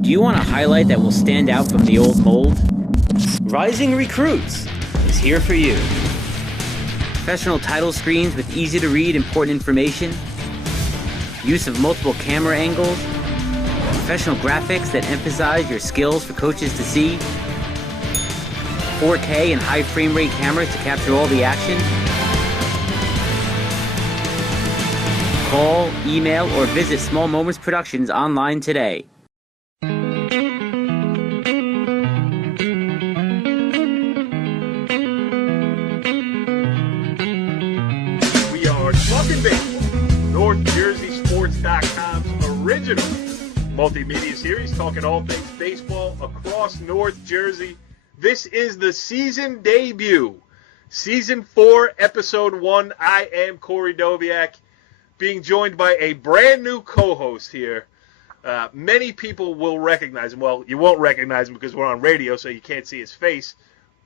Do you want a highlight that will stand out from the old mold? Rising Recruits is here for you. Professional title screens with easy-to-read important information, use of multiple camera angles, professional graphics that emphasize your skills for coaches to see, 4K and high frame rate cameras to capture all the action. Call, email, or visit Small Moments Productions online today. We are Talkin Baseball, NorthJerseySports.com's original multimedia series, talking all things baseball across North Jersey. This is the season debut, Season 4, Episode 1. I am Corey Doviak, being joined by a brand new co-host here. Many people will recognize him. Well, you won't recognize him because we're on radio, so you can't see his face.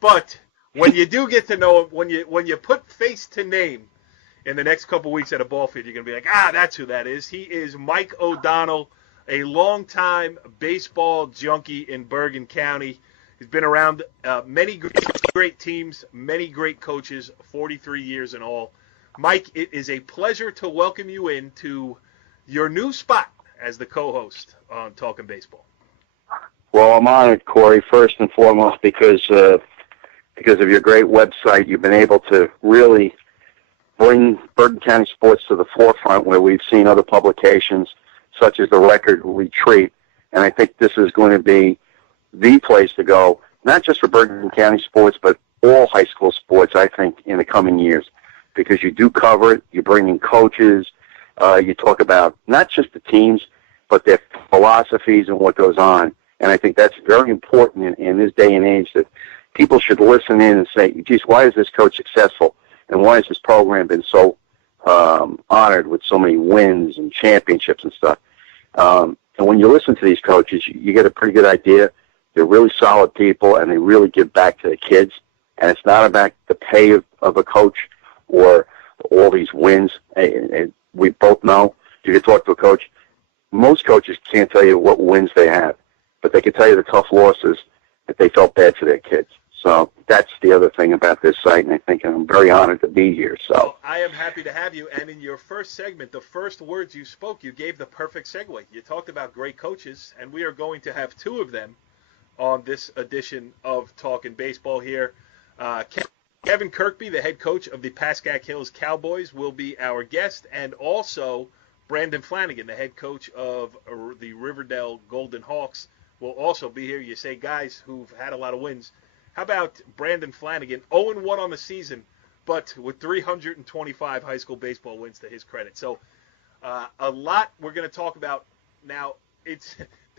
But when you do get to know him, when you put face to name in the next couple weeks at a ball field, you're going to be like, that's who that is. He is Mike O'Donnell, a longtime baseball junkie in Bergen County. He's been around many great teams, many great coaches, 43 years in all. Mike, it is a pleasure to welcome you into your new spot as the co-host on Talkin Baseball. Well, I'm honored, Corey, first and foremost, because of your great website. You've been able to really bring Bergen County sports to the forefront, where we've seen other publications, such as the Record, retreat. And I think this is going to be the place to go, not just for Bergen County sports, but all high school sports, I think, in the coming years. Because you do cover it, you bring in coaches, you talk about not just the teams, but their philosophies and what goes on. And I think that's very important in this day and age, that people should listen in and say, geez, why is this coach successful? And why has this program been so honored with so many wins and championships and stuff? And when you listen to these coaches, you get a pretty good idea. They're really solid people, and they really give back to the kids. And it's not about the pay of a coach or all these wins. And we both know, you can talk to a coach, most coaches can't tell you what wins they have, but they can tell you the tough losses that they felt bad for their kids. So that's the other thing about this site, and I think I'm very honored to be here. So well, I am happy to have you, and in your first segment, the first words you spoke, you gave the perfect segue. You talked about great coaches, and we are going to have two of them on this edition of Talkin Baseball here. Kevin Kirkby, the head coach of the Pascack Hills Cowboys, will be our guest, and also Brandon Flanagan, the head coach of the Riverdale Golden Hawks, will also be here. You say guys who've had a lot of wins. How about Brandon Flanagan, 0-1 on the season, but with 325 high school baseball wins to his credit. So a lot we're going to talk about now.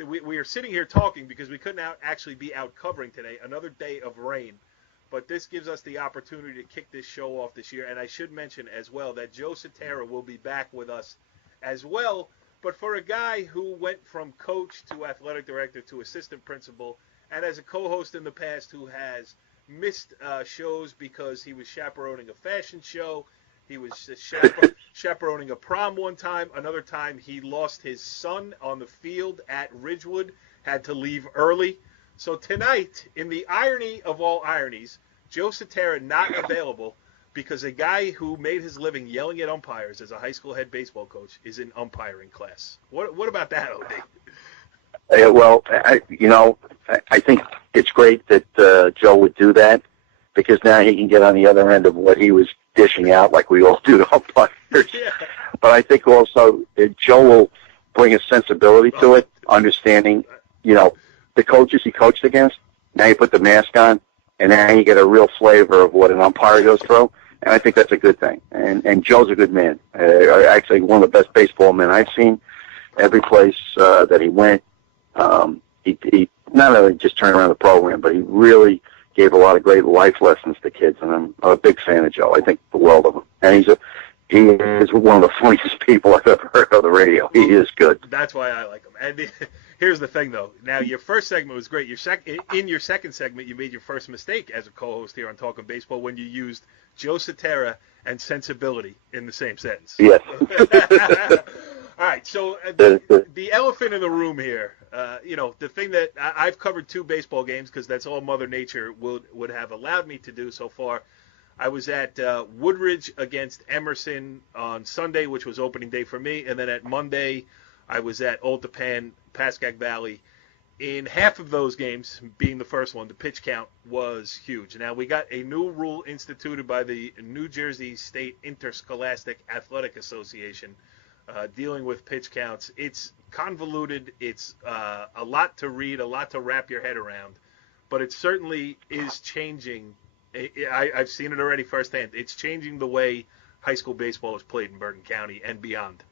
We are sitting here talking because we couldn't actually be out covering today, another day of rain. But this gives us the opportunity to kick this show off this year. And I should mention as well that Joe Sutera will be back with us as well. But for a guy who went from coach to athletic director to assistant principal, and as a co-host in the past who has missed shows because he was chaperoning a fashion show, he was chaperoning a prom one time, another time he lost his son on the field at Ridgewood, had to leave early. So tonight, in the irony of all ironies, Joe Sutera not available because a guy who made his living yelling at umpires as a high school head baseball coach is in umpiring class. What about that, OD? Well, I think it's great that Joe would do that, because now he can get on the other end of what he was dishing out like we all do to umpires. Yeah. But I think also that Joe will bring a sensibility to it, understanding, the coaches he coached against. Now you put the mask on, and now you get a real flavor of what an umpire goes through. And I think that's a good thing. And Joe's a good man. Actually, one of the best baseball men I've seen. Every place that he went, he not only just turned around the program, but he really gave a lot of great life lessons to kids. And I'm a big fan of Joe. I think the world of him. And he is one of the funniest people I've ever heard on the radio. He is good. That's why I like him. And here's the thing, though. Now, your first segment was great. In your second segment, you made your first mistake as a co-host here on Talkin Baseball when you used Joe Sutera and sensibility in the same sentence. Yes. All right, so the elephant in the room here, the thing that I've covered 2 baseball games because that's all Mother Nature would have allowed me to do so far. I was at Woodridge against Emerson on Sunday, which was opening day for me, and then at Monday I was at Old Tappan, Pascack Valley. In half of those games, being the first one, the pitch count was huge. Now, we got a new rule instituted by the New Jersey State Interscholastic Athletic Association dealing with pitch counts. It's convoluted. It's a lot to read, a lot to wrap your head around, but it certainly is changing. I've seen it already firsthand. It's changing the way high school baseball is played in Bergen County and beyond.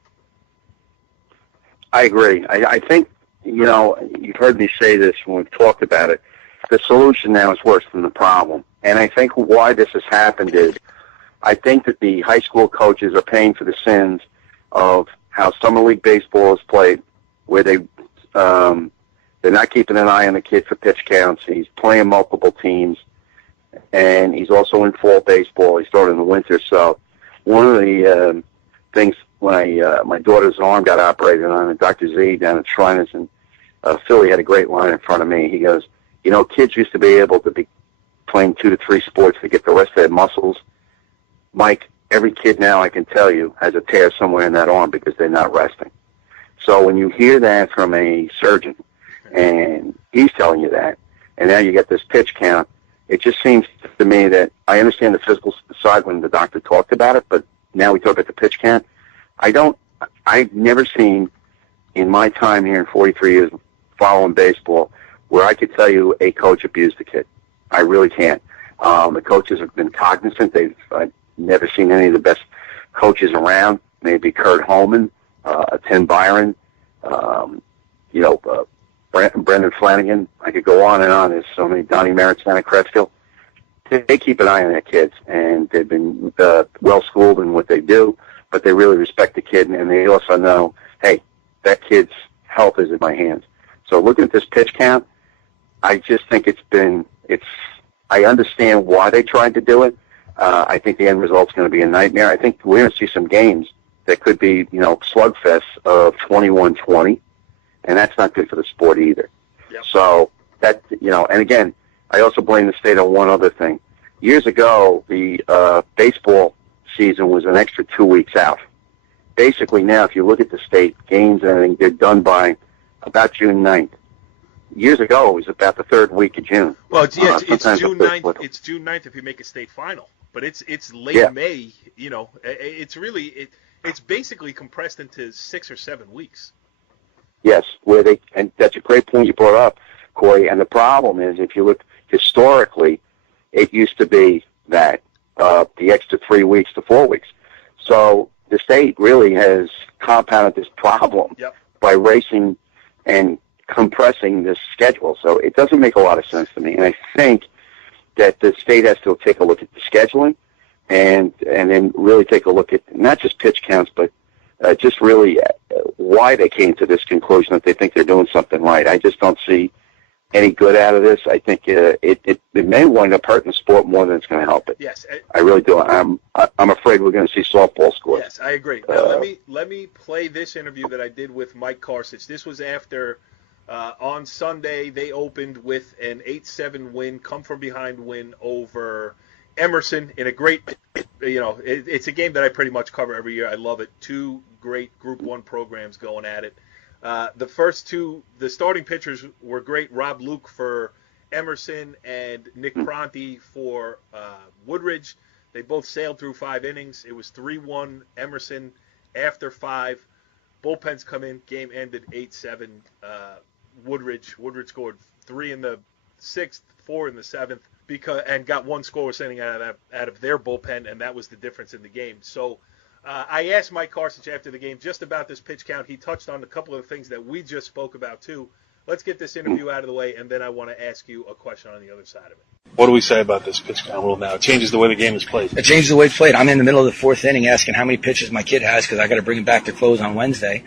I agree. I think, you've heard me say this when we've talked about it. The solution now is worse than the problem. And I think why this has happened is I think that the high school coaches are paying for the sins of how summer league baseball is played, where they're not keeping an eye on the kid for pitch counts. He's playing multiple teams, and he's also in fall baseball. He's throwing in the winter. So one of the things when my daughter's arm got operated on, and Dr. Z down at Shriners in Philly had a great line in front of me. He goes, kids used to be able to be playing 2 to 3 sports to get the rest of their muscles. Mike, every kid now, I can tell you, has a tear somewhere in that arm because they're not resting. So when you hear that from a surgeon, and he's telling you that, and now you get this pitch count, it just seems to me that I understand the physical side when the doctor talked about it, but now we talk about the pitch count. I've never seen in my time here in 43 years following baseball where I could tell you a coach abused a kid. I really can't. The coaches have been cognizant. I've never seen any of the best coaches around. Maybe Kurt Holman, Tim Byron, Brandon Flanagan. I could go on and on. There's so many. Donnie Merritt, Santa Crestfield. They keep an eye on their kids, and they've been well-schooled in what they do, but they really respect the kid, and they also know, hey, that kid's health is in my hands. So looking at this pitch count, I just think I understand why they tried to do it. I think the end result's going to be a nightmare. I think we're going to see some games that could be, slugfests of 21-20, and that's not good for the sport either. Yep. So that, and again, I also blame the state on one other thing. Years ago, the baseball season was an extra 2 weeks out. Basically now, if you look at the state games and everything, they're done by about June 9th. Years ago, it was about the 3rd week of June. Well, it's June 9th. It's June 9th if you make a state final, but it's late May. It's really it's basically compressed into 6 or 7 weeks. Yes, and that's a great point you brought up, Corey. And the problem is, if you look historically, it used to be that the extra 3 weeks to 4 weeks. So the state really has compounded this problem by racing and compressing this schedule. So it doesn't make a lot of sense to me. And I think that the state has to take a look at the scheduling and then really take a look at not just pitch counts, but just really why they came to this conclusion that they think they're doing something right. I just don't see any good out of this. I think it may wind up hurting the sport more than it's going to help it. Yes, I really do. I'm afraid we're going to see softball scores. Yes, I agree. Now, let me play this interview that I did with Mike Karsich. This was after on Sunday they opened with an 8-7 win, come from behind win over Emerson in a great. It's a game that I pretty much cover every year. I love it. 2 great Group 1 programs going at it. The first 2, the starting pitchers were great. Rob Luke for Emerson and Nick Pronti for Woodridge. They both sailed through 5 innings. It was 3-1 Emerson after 5. Bullpens come in. Game ended 8-7 Woodridge. Woodridge scored 3 in the 6th, 4 in the 7th, and got 1 scoreless inning out of their bullpen, and that was the difference in the game. So I asked Mike Karsich after the game just about this pitch count. He touched on a couple of things that we just spoke about, too. Let's get this interview out of the way, and then I want to ask you a question on the other side of it. What do we say about this pitch count rule now? It changes the way the game is played. It changes the way it's played. I'm in the middle of the 4th inning asking how many pitches my kid has because I got to bring him back to close on Wednesday.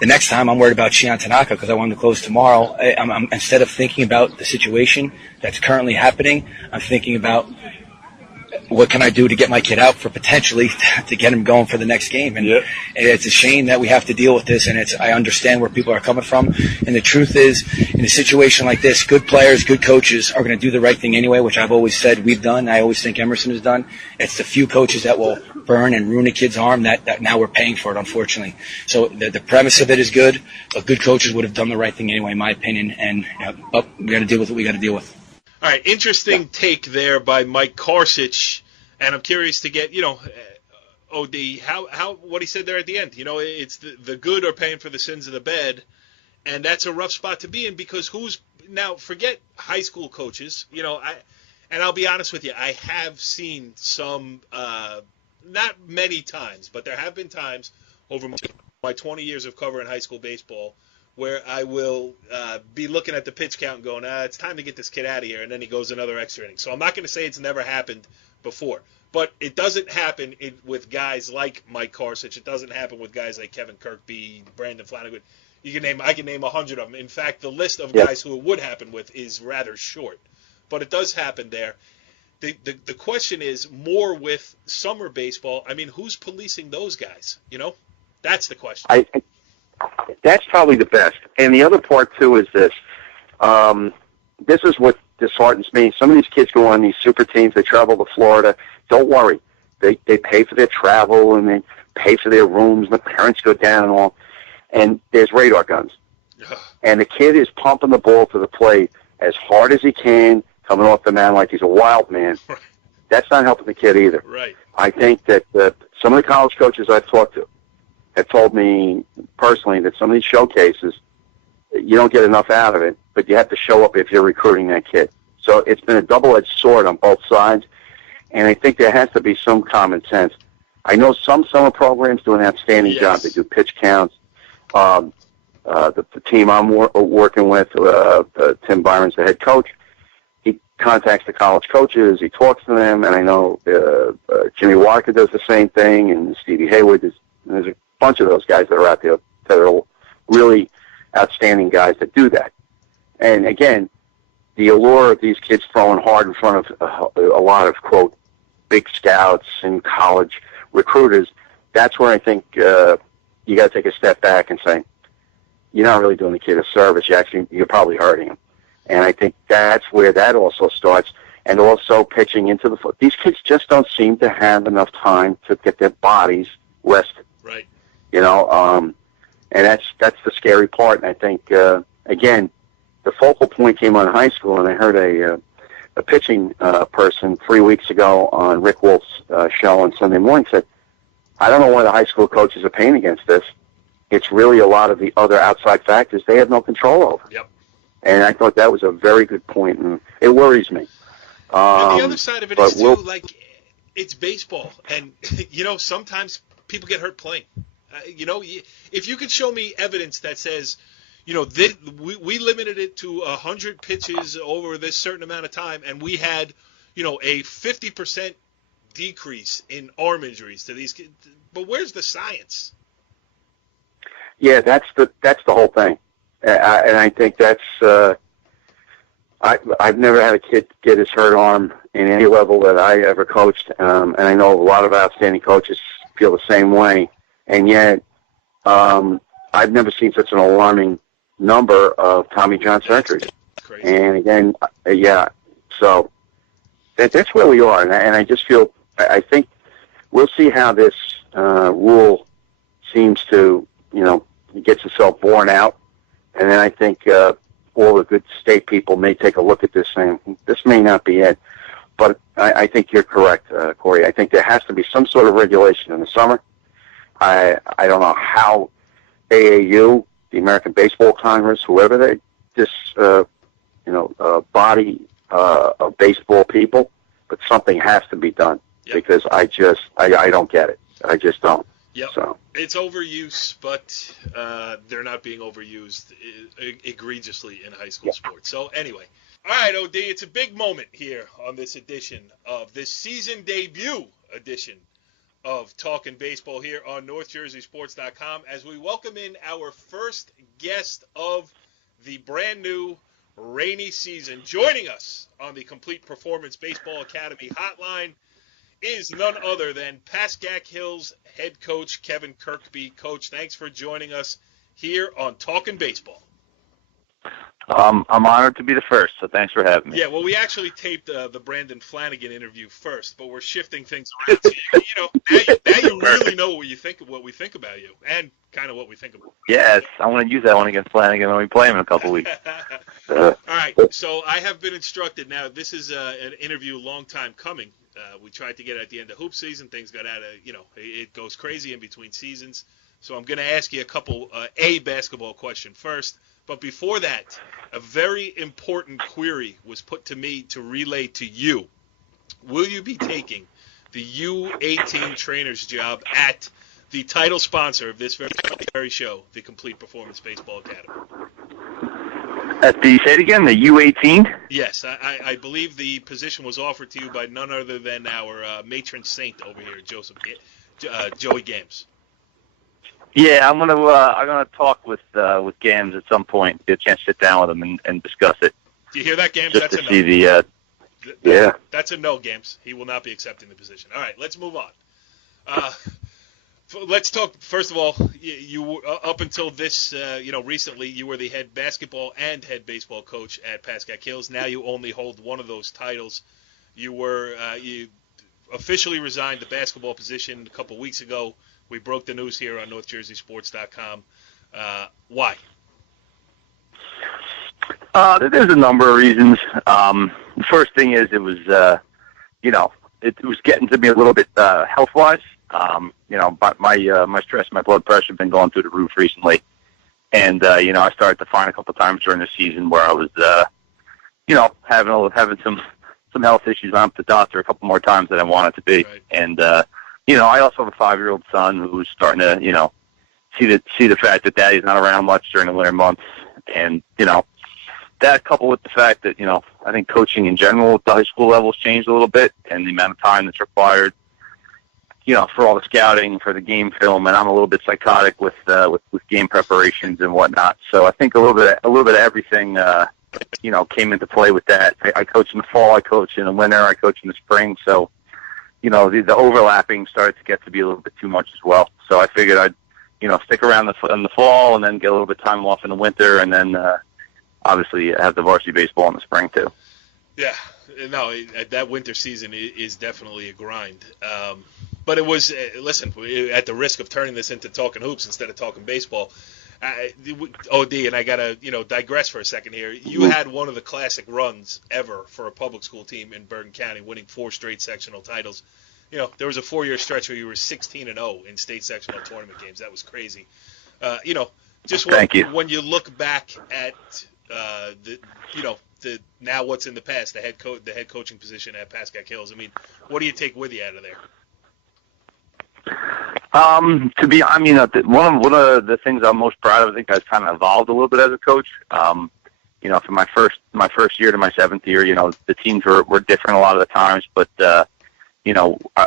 The next time I'm worried about Shion Tanaka because I want him to close tomorrow. I'm instead of thinking about the situation that's currently happening, I'm thinking about what can I do to get my kid out for potentially to get him going for the next game? And it's a shame that we have to deal with this, and I understand where people are coming from. And the truth is, in a situation like this, good players, good coaches are going to do the right thing anyway, which I've always said we've done. I always think Emerson has done. It's the few coaches that will burn and ruin a kid's arm that now we're paying for it, unfortunately. So the premise of it is good, but good coaches would have done the right thing anyway, in my opinion. And we got to deal with what we got to deal with. All right, interesting take there by Mike Karsich, and I'm curious to get, OD, how what he said there at the end. It's the good are paying for the sins of the bad, and that's a rough spot to be in because now forget high school coaches, and I'll be honest with you, I have seen some, not many times, but there have been times over my 20 years of covering high school baseball where I will be looking at the pitch count and going, it's time to get this kid out of here, and then he goes another extra inning. So I'm not going to say it's never happened before, but it doesn't happen with guys like Mike Karsich. It doesn't happen with guys like Kevin Kirkby, Brandon Flanagan. I can name 100 of them. In fact, the list of guys who it would happen with is rather short, but it does happen there. The question is more with summer baseball. I mean, who's policing those guys? That's the question. That's probably the best. And the other part, too, is this. This is what disheartens me. Some of these kids go on these super teams. They travel to Florida. Don't worry. They pay for their travel, and they pay for their rooms, and the parents go down and all. And there's radar guns. And the kid is pumping the ball to the plate as hard as he can, coming off the mound like he's a wild man. That's not helping the kid either. Right. I think that some of the college coaches I've talked to have told me personally that some of these showcases, you don't get enough out of it, but you have to show up if you're recruiting that kid. So it's been a double-edged sword on both sides, and I think there has to be some common sense. I know some summer programs do an outstanding job. They do pitch counts. The team I'm working with, Tim Byron's the head coach, he contacts the college coaches, he talks to them, and I know Jimmy Walker does the same thing, and Stevie Hayward there's a bunch of those guys that are out there that are really outstanding guys that do that. And again, the allure of these kids throwing hard in front of a lot of, quote, big scouts and college recruiters, that's where I think you got to take a step back and say, you're not really doing the kid a service. You're probably hurting him. And I think that's where that also starts. And also pitching into the foot. These kids just don't seem to have enough time to get their bodies rested. Right. And that's the scary part. And I think, again, the focal point came on high school, and I heard a pitching person 3 weeks ago on Rick Wolf's show on Sunday morning said, I don't know why the high school coaches are paying against this. It's really a lot of the other outside factors they have no control over. Yep. And I thought that was a very good point, and it worries me. And the other side of it is, too, it's baseball. And, sometimes people get hurt playing. If you could show me evidence that says, we limited it to 100 pitches over this certain amount of time, and we had, a 50% decrease in arm injuries to these kids. But where's the science? Yeah, that's the whole thing, and I think that's. I've never had a kid get his hurt arm in any level that I ever coached, and I know a lot of outstanding coaches feel the same way, and yet I've never seen such an alarming number of Tommy John surgeries. Crazy. And again, so that's where we are, and I just feel I think we'll see how this rule seems to gets itself borne out, and then I think all the good state people may take a look at this saying, this may not be it. But I think you're correct, Corey. I think there has to be some sort of regulation in the summer. I don't know how AAU, the American Baseball Congress, whoever body of baseball people, but something has to be done because I don't get it. I just don't. Yep. So. It's overuse, but they're not being overused egregiously in high school sports. So anyway, all right, OD, it's a big moment here on this edition of this season debut edition of Talkin Baseball here on NorthJerseySports.com as we welcome in our first guest of the brand new rainy season. Joining us on the Complete Performance Baseball Academy hotline is none other than Pascack Hills head coach Kevin Kirkby. Coach, thanks for joining us here on Talkin Baseball. I'm honored to be the first, so thanks for having me. Yeah, well, we actually taped the Brandon Flanagan interview first, but we're shifting things around. So now you really know what we think about you, and kind of what we think about. Yes, I want to use that one against Flanagan when we play him in a couple weeks. All right, so I have been instructed. Now, this is an interview a long time coming. We tried to get it at the end of hoop season. Things got out of, it goes crazy in between seasons. So I'm going to ask you a couple, a basketball question first. But before that, a very important query was put to me to relay to you. Will you be taking the U18 trainer's job at the title sponsor of this very show, the Complete Performance Baseball Academy? Say it again, the U18? Yes, I believe the position was offered to you by none other than our matron saint over here, Joey Games. Yeah, I'm gonna talk with Gams at some point. Get a chance to sit down with him and discuss it. Do you hear that, Gams? Just That's to a see no. Yeah. That's a no, Gams. He will not be accepting the position. All right, let's move on. Let's talk, first of all, you up until this, recently, you were the head basketball and head baseball coach at Pascack Hills. Now you only hold one of those titles. You officially resigned the basketball position a couple weeks ago. We broke the news here on NorthJerseySports.com. Why? There's a number of reasons. The first thing is it was, it was getting to me a little bit health-wise. But my stress, my blood pressure have been going through the roof recently. And, I started to find a couple times during the season where I was, having some health issues. I'm up to the doctor a couple more times than I wanted to be. Right. And, I also have a 5-year-old son who's starting to, see the fact that daddy's not around much during the winter months. And, that coupled with the fact that, I think coaching in general at the high school level has changed a little bit, and the amount of time that's required, for all the scouting, for the game film, and I'm a little bit psychotic with game preparations and whatnot. So I think a little bit of everything, came into play with that. I coach in the fall, I coach in the winter, I coach in the spring. So, the overlapping started to get to be a little bit too much as well. So I figured I'd, stick around in the fall and then get a little bit of time off in the winter, and then obviously have the varsity baseball in the spring too. Yeah, no, that winter season is definitely a grind. But it was, listen, at the risk of turning this into talking hoops instead of talking baseball, OD, and I got to, digress for a second here. You had one of the classic runs ever for a public school team in Bergen County, winning 4 straight sectional titles. There was a 4-year stretch where you were 16-0 in state sectional tournament games. That was crazy. When you look back at the now what's in the past, the head coaching position at Pascack Hills, I mean, what do you take with you out of there? One of the things I'm most proud of, I think I've kind of evolved a little bit as a coach. From my first year to my 7th year, the teams were different a lot of the times, but I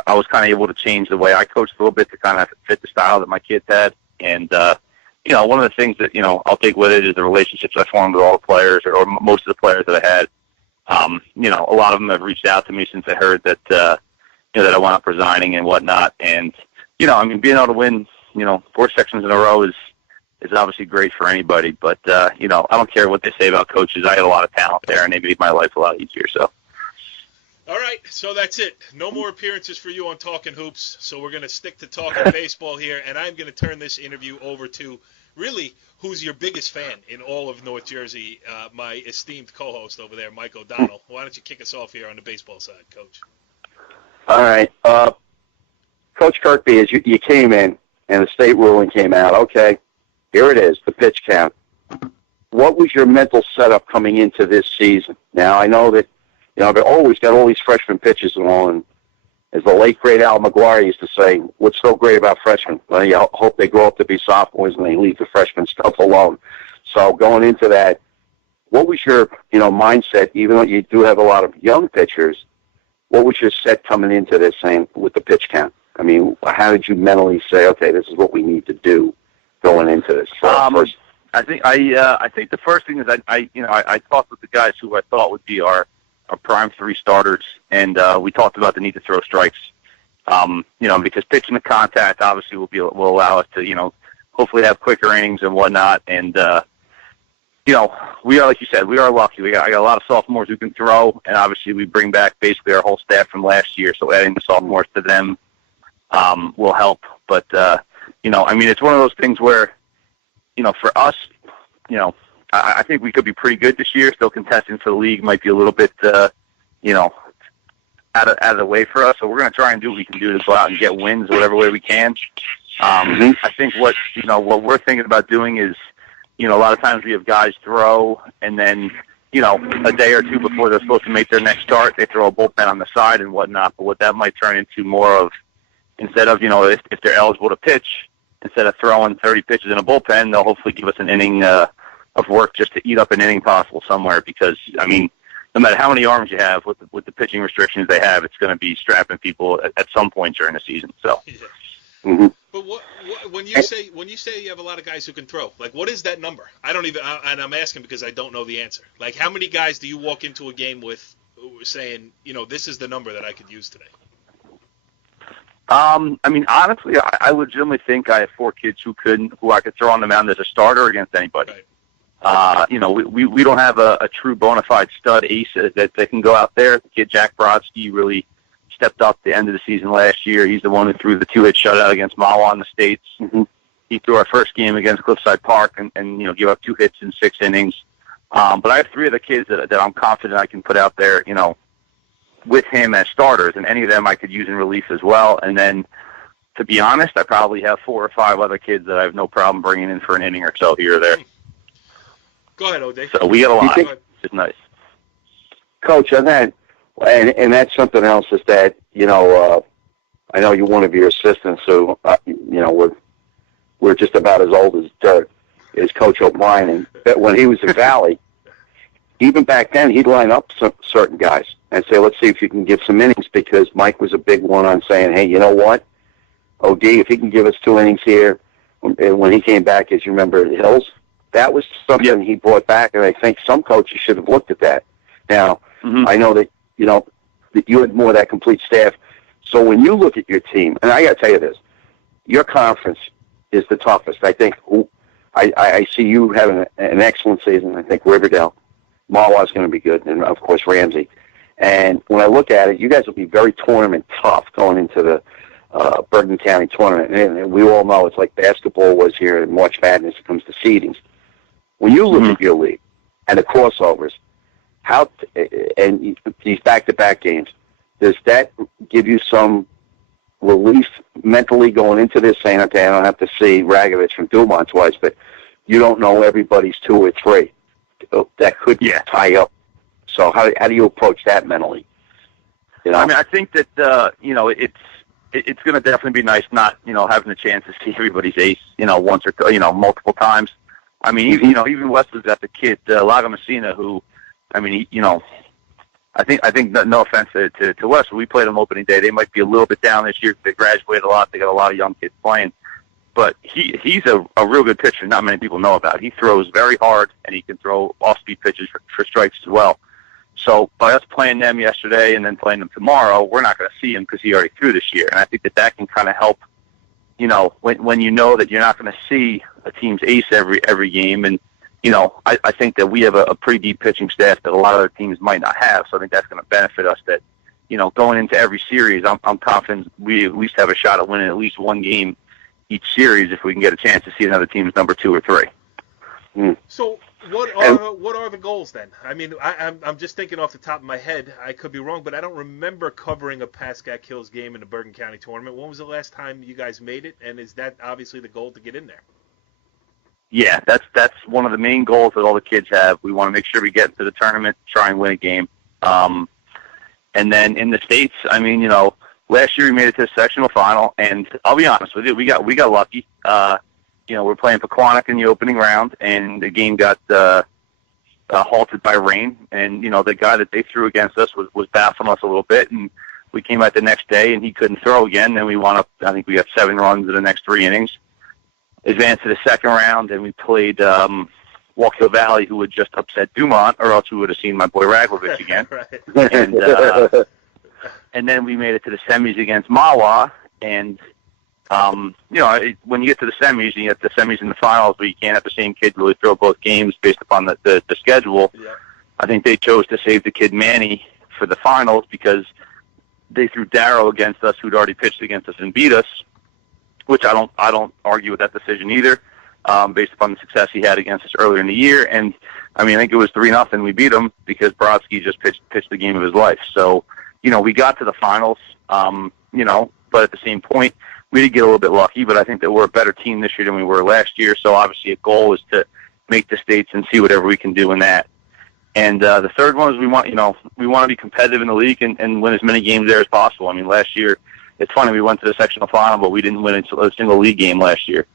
was kind of able to change the way I coached a little bit to kind of fit the style that my kids had. And one of the things that I'll take with it is the relationships I formed with all the players, or most of the players that I had. A lot of them have reached out to me since I heard that that I wound up resigning and whatnot. And being able to win 4 sections in a row is obviously great for anybody. But I don't care what they say about coaches. I had a lot of talent there, and they made my life a lot easier. So. All right, so that's it. No more appearances for you on Talkin' Hoops, so we're going to stick to Talkin' Baseball here, and I'm going to turn this interview over to, really, who's your biggest fan in all of North Jersey, my esteemed co-host over there, Mike O'Donnell. Why don't you kick us off here on the baseball side, Coach? All right. Coach Kirkby, as you came in, and the state ruling came out, okay, here it is, the pitch count. What was your mental setup coming into this season? Now, I know that they've always got all these freshman pitches along, and as the late, great Al McGuire used to say, what's so great about freshmen? Well, you hope they grow up to be sophomores and they leave the freshman stuff alone. So going into that, what was your, mindset, even though you do have a lot of young pitchers, what was your set coming into this saying with the pitch count? I mean, how did you mentally say, okay, this is what we need to do going into this? I think the first thing is I talked with the guys who I thought would be our prime 3 starters, and we talked about the need to throw strikes. Because pitching the contact obviously will allow us to, hopefully have quicker innings and whatnot. And, we are, like you said, we are lucky. I got a lot of sophomores who can throw, and obviously we bring back basically our whole staff from last year, so adding the sophomores to them will help. But, it's one of those things where, for us, I think we could be pretty good this year. Still contesting for the league might be a little bit, out of the way for us. So we're going to try and do what we can do to go out and get wins whatever way we can. I think what we're thinking about doing is, a lot of times we have guys throw, and then, a day or two before they're supposed to make their next start, they throw a bullpen on the side and whatnot. But what that might turn into more of, instead of, if they're eligible to pitch, instead of throwing 30 pitches in a bullpen, they'll hopefully give us an inning of work just to eat up an inning possible somewhere. Because, no matter how many arms you have with the pitching restrictions they have, it's going to be strapping people at some point during the season. So. Yeah. Mm-hmm. But when you say you have a lot of guys who can throw, like, what is that number? And I'm asking because I don't know the answer. Like, how many guys do you walk into a game with saying, this is the number that I could use today? Honestly, I legitimately think I have 4 kids who I could throw on the mound as a starter against anybody. Right. We don't have a true bona fide stud ace that can go out there. The kid Jack Brodsky really stepped up the end of the season last year. He's the one who threw the 2-hit shutout against Mawa in the States. Mm-hmm. He threw our first game against Cliffside Park and give up 2 hits in 6 innings. But I have 3 of the kids that I'm confident I can put out there, with him as starters, and any of them I could use in relief as well. And then, to be honest, I probably have 4 or 5 other kids that I have no problem bringing in for an inning or so here or there. Go ahead, O'Day. So we got a lot. It's nice. Coach, on that, and that's something else is that, I know you're one of your assistants, so, we're just about as old as dirt, as Coach O'Brien. And when he was in Valley, even back then, he'd line up certain guys and say, let's see if you can give some innings, because Mike was a big one on saying, hey, you know what, OD, if he can give us 2 innings here, when he came back, as you remember, at Hills, that was something he brought back, and I think some coaches should have looked at that. Now, I know that, that you had more of that complete staff. So when you look at your team, and I got to tell you this, your conference is the toughest. I think I see you having an excellent season. I think Riverdale, Marwa's going to be good, and, of course, Ramsey. And when I look at it, you guys will be very tournament tough going into the Bergen County tournament. And we all know it's like basketball was here in March Madness when it comes to seedings. When you look at your league and the crossovers, and these back-to-back games, does that give you some relief mentally going into this, saying, okay, I don't have to see Ragovich from Dumont twice, but you don't know everybody's 2 or 3. That could tie up. So how do you approach that mentally? I think that, it's going to definitely be nice not, having the chance to see everybody's ace, once or, multiple times. Even Wes was got the kid, Lago Messina, who, I think no offense to Wes, we played them opening day. They might be a little bit down this year. They graduated a lot. They got a lot of young kids playing. But he's a real good pitcher not many people know about. He throws very hard, and he can throw off-speed pitches for strikes as well. So by us playing them yesterday and then playing them tomorrow, we're not going to see him because he already threw this year. And I think that can kind of help, when you know that you're not going to see a team's ace every game. And, I think that we have a pretty deep pitching staff that a lot of other teams might not have. So I think that's going to benefit us that, going into every series, I'm confident we at least have a shot at winning at least 1 game each series if we can get a chance to see another team's number 2 or 3. So what are the goals then? I'm just thinking off the top of my head. I could be wrong, but I don't remember covering a Pascack Hills game in the Bergen County tournament. When was the last time you guys made it? And is that obviously the goal to get in there? Yeah, that's one of the main goals that all the kids have. We want to make sure we get into the tournament, try and win a game. And then in the States, last year we made it to the sectional final, and I'll be honest with you, we got lucky. We're playing Pequannock in the opening round, and the game got halted by rain. And the guy that they threw against us was baffling us a little bit, and we came out the next day, and he couldn't throw again. Then we wound up, I think we got 7 runs in the next 3 innings. Advanced to the second round, and we played Walkill Valley, who had just upset Dumont, or else we would have seen my boy Raglovich again. And then we made it to the semis against Mawa, and when you get to the semis, you get the semis and the finals, but you can't have the same kid really throw both games based upon the schedule. Yeah. I think they chose to save the kid Manny for the finals because they threw Darrow against us, who'd already pitched against us and beat us, which I don't argue with that decision either, based upon the success he had against us earlier in the year. And I think it was 3-0. We beat him because Brodsky just pitched the game of his life. So, we got to the finals, but at the same point, we did get a little bit lucky, but I think that we're a better team this year than we were last year. So obviously a goal is to make the states and see whatever we can do in that. And the third one is we want to be competitive in the league and win as many games there as possible. Last year, it's funny, we went to the sectional final, but we didn't win a single league game last year.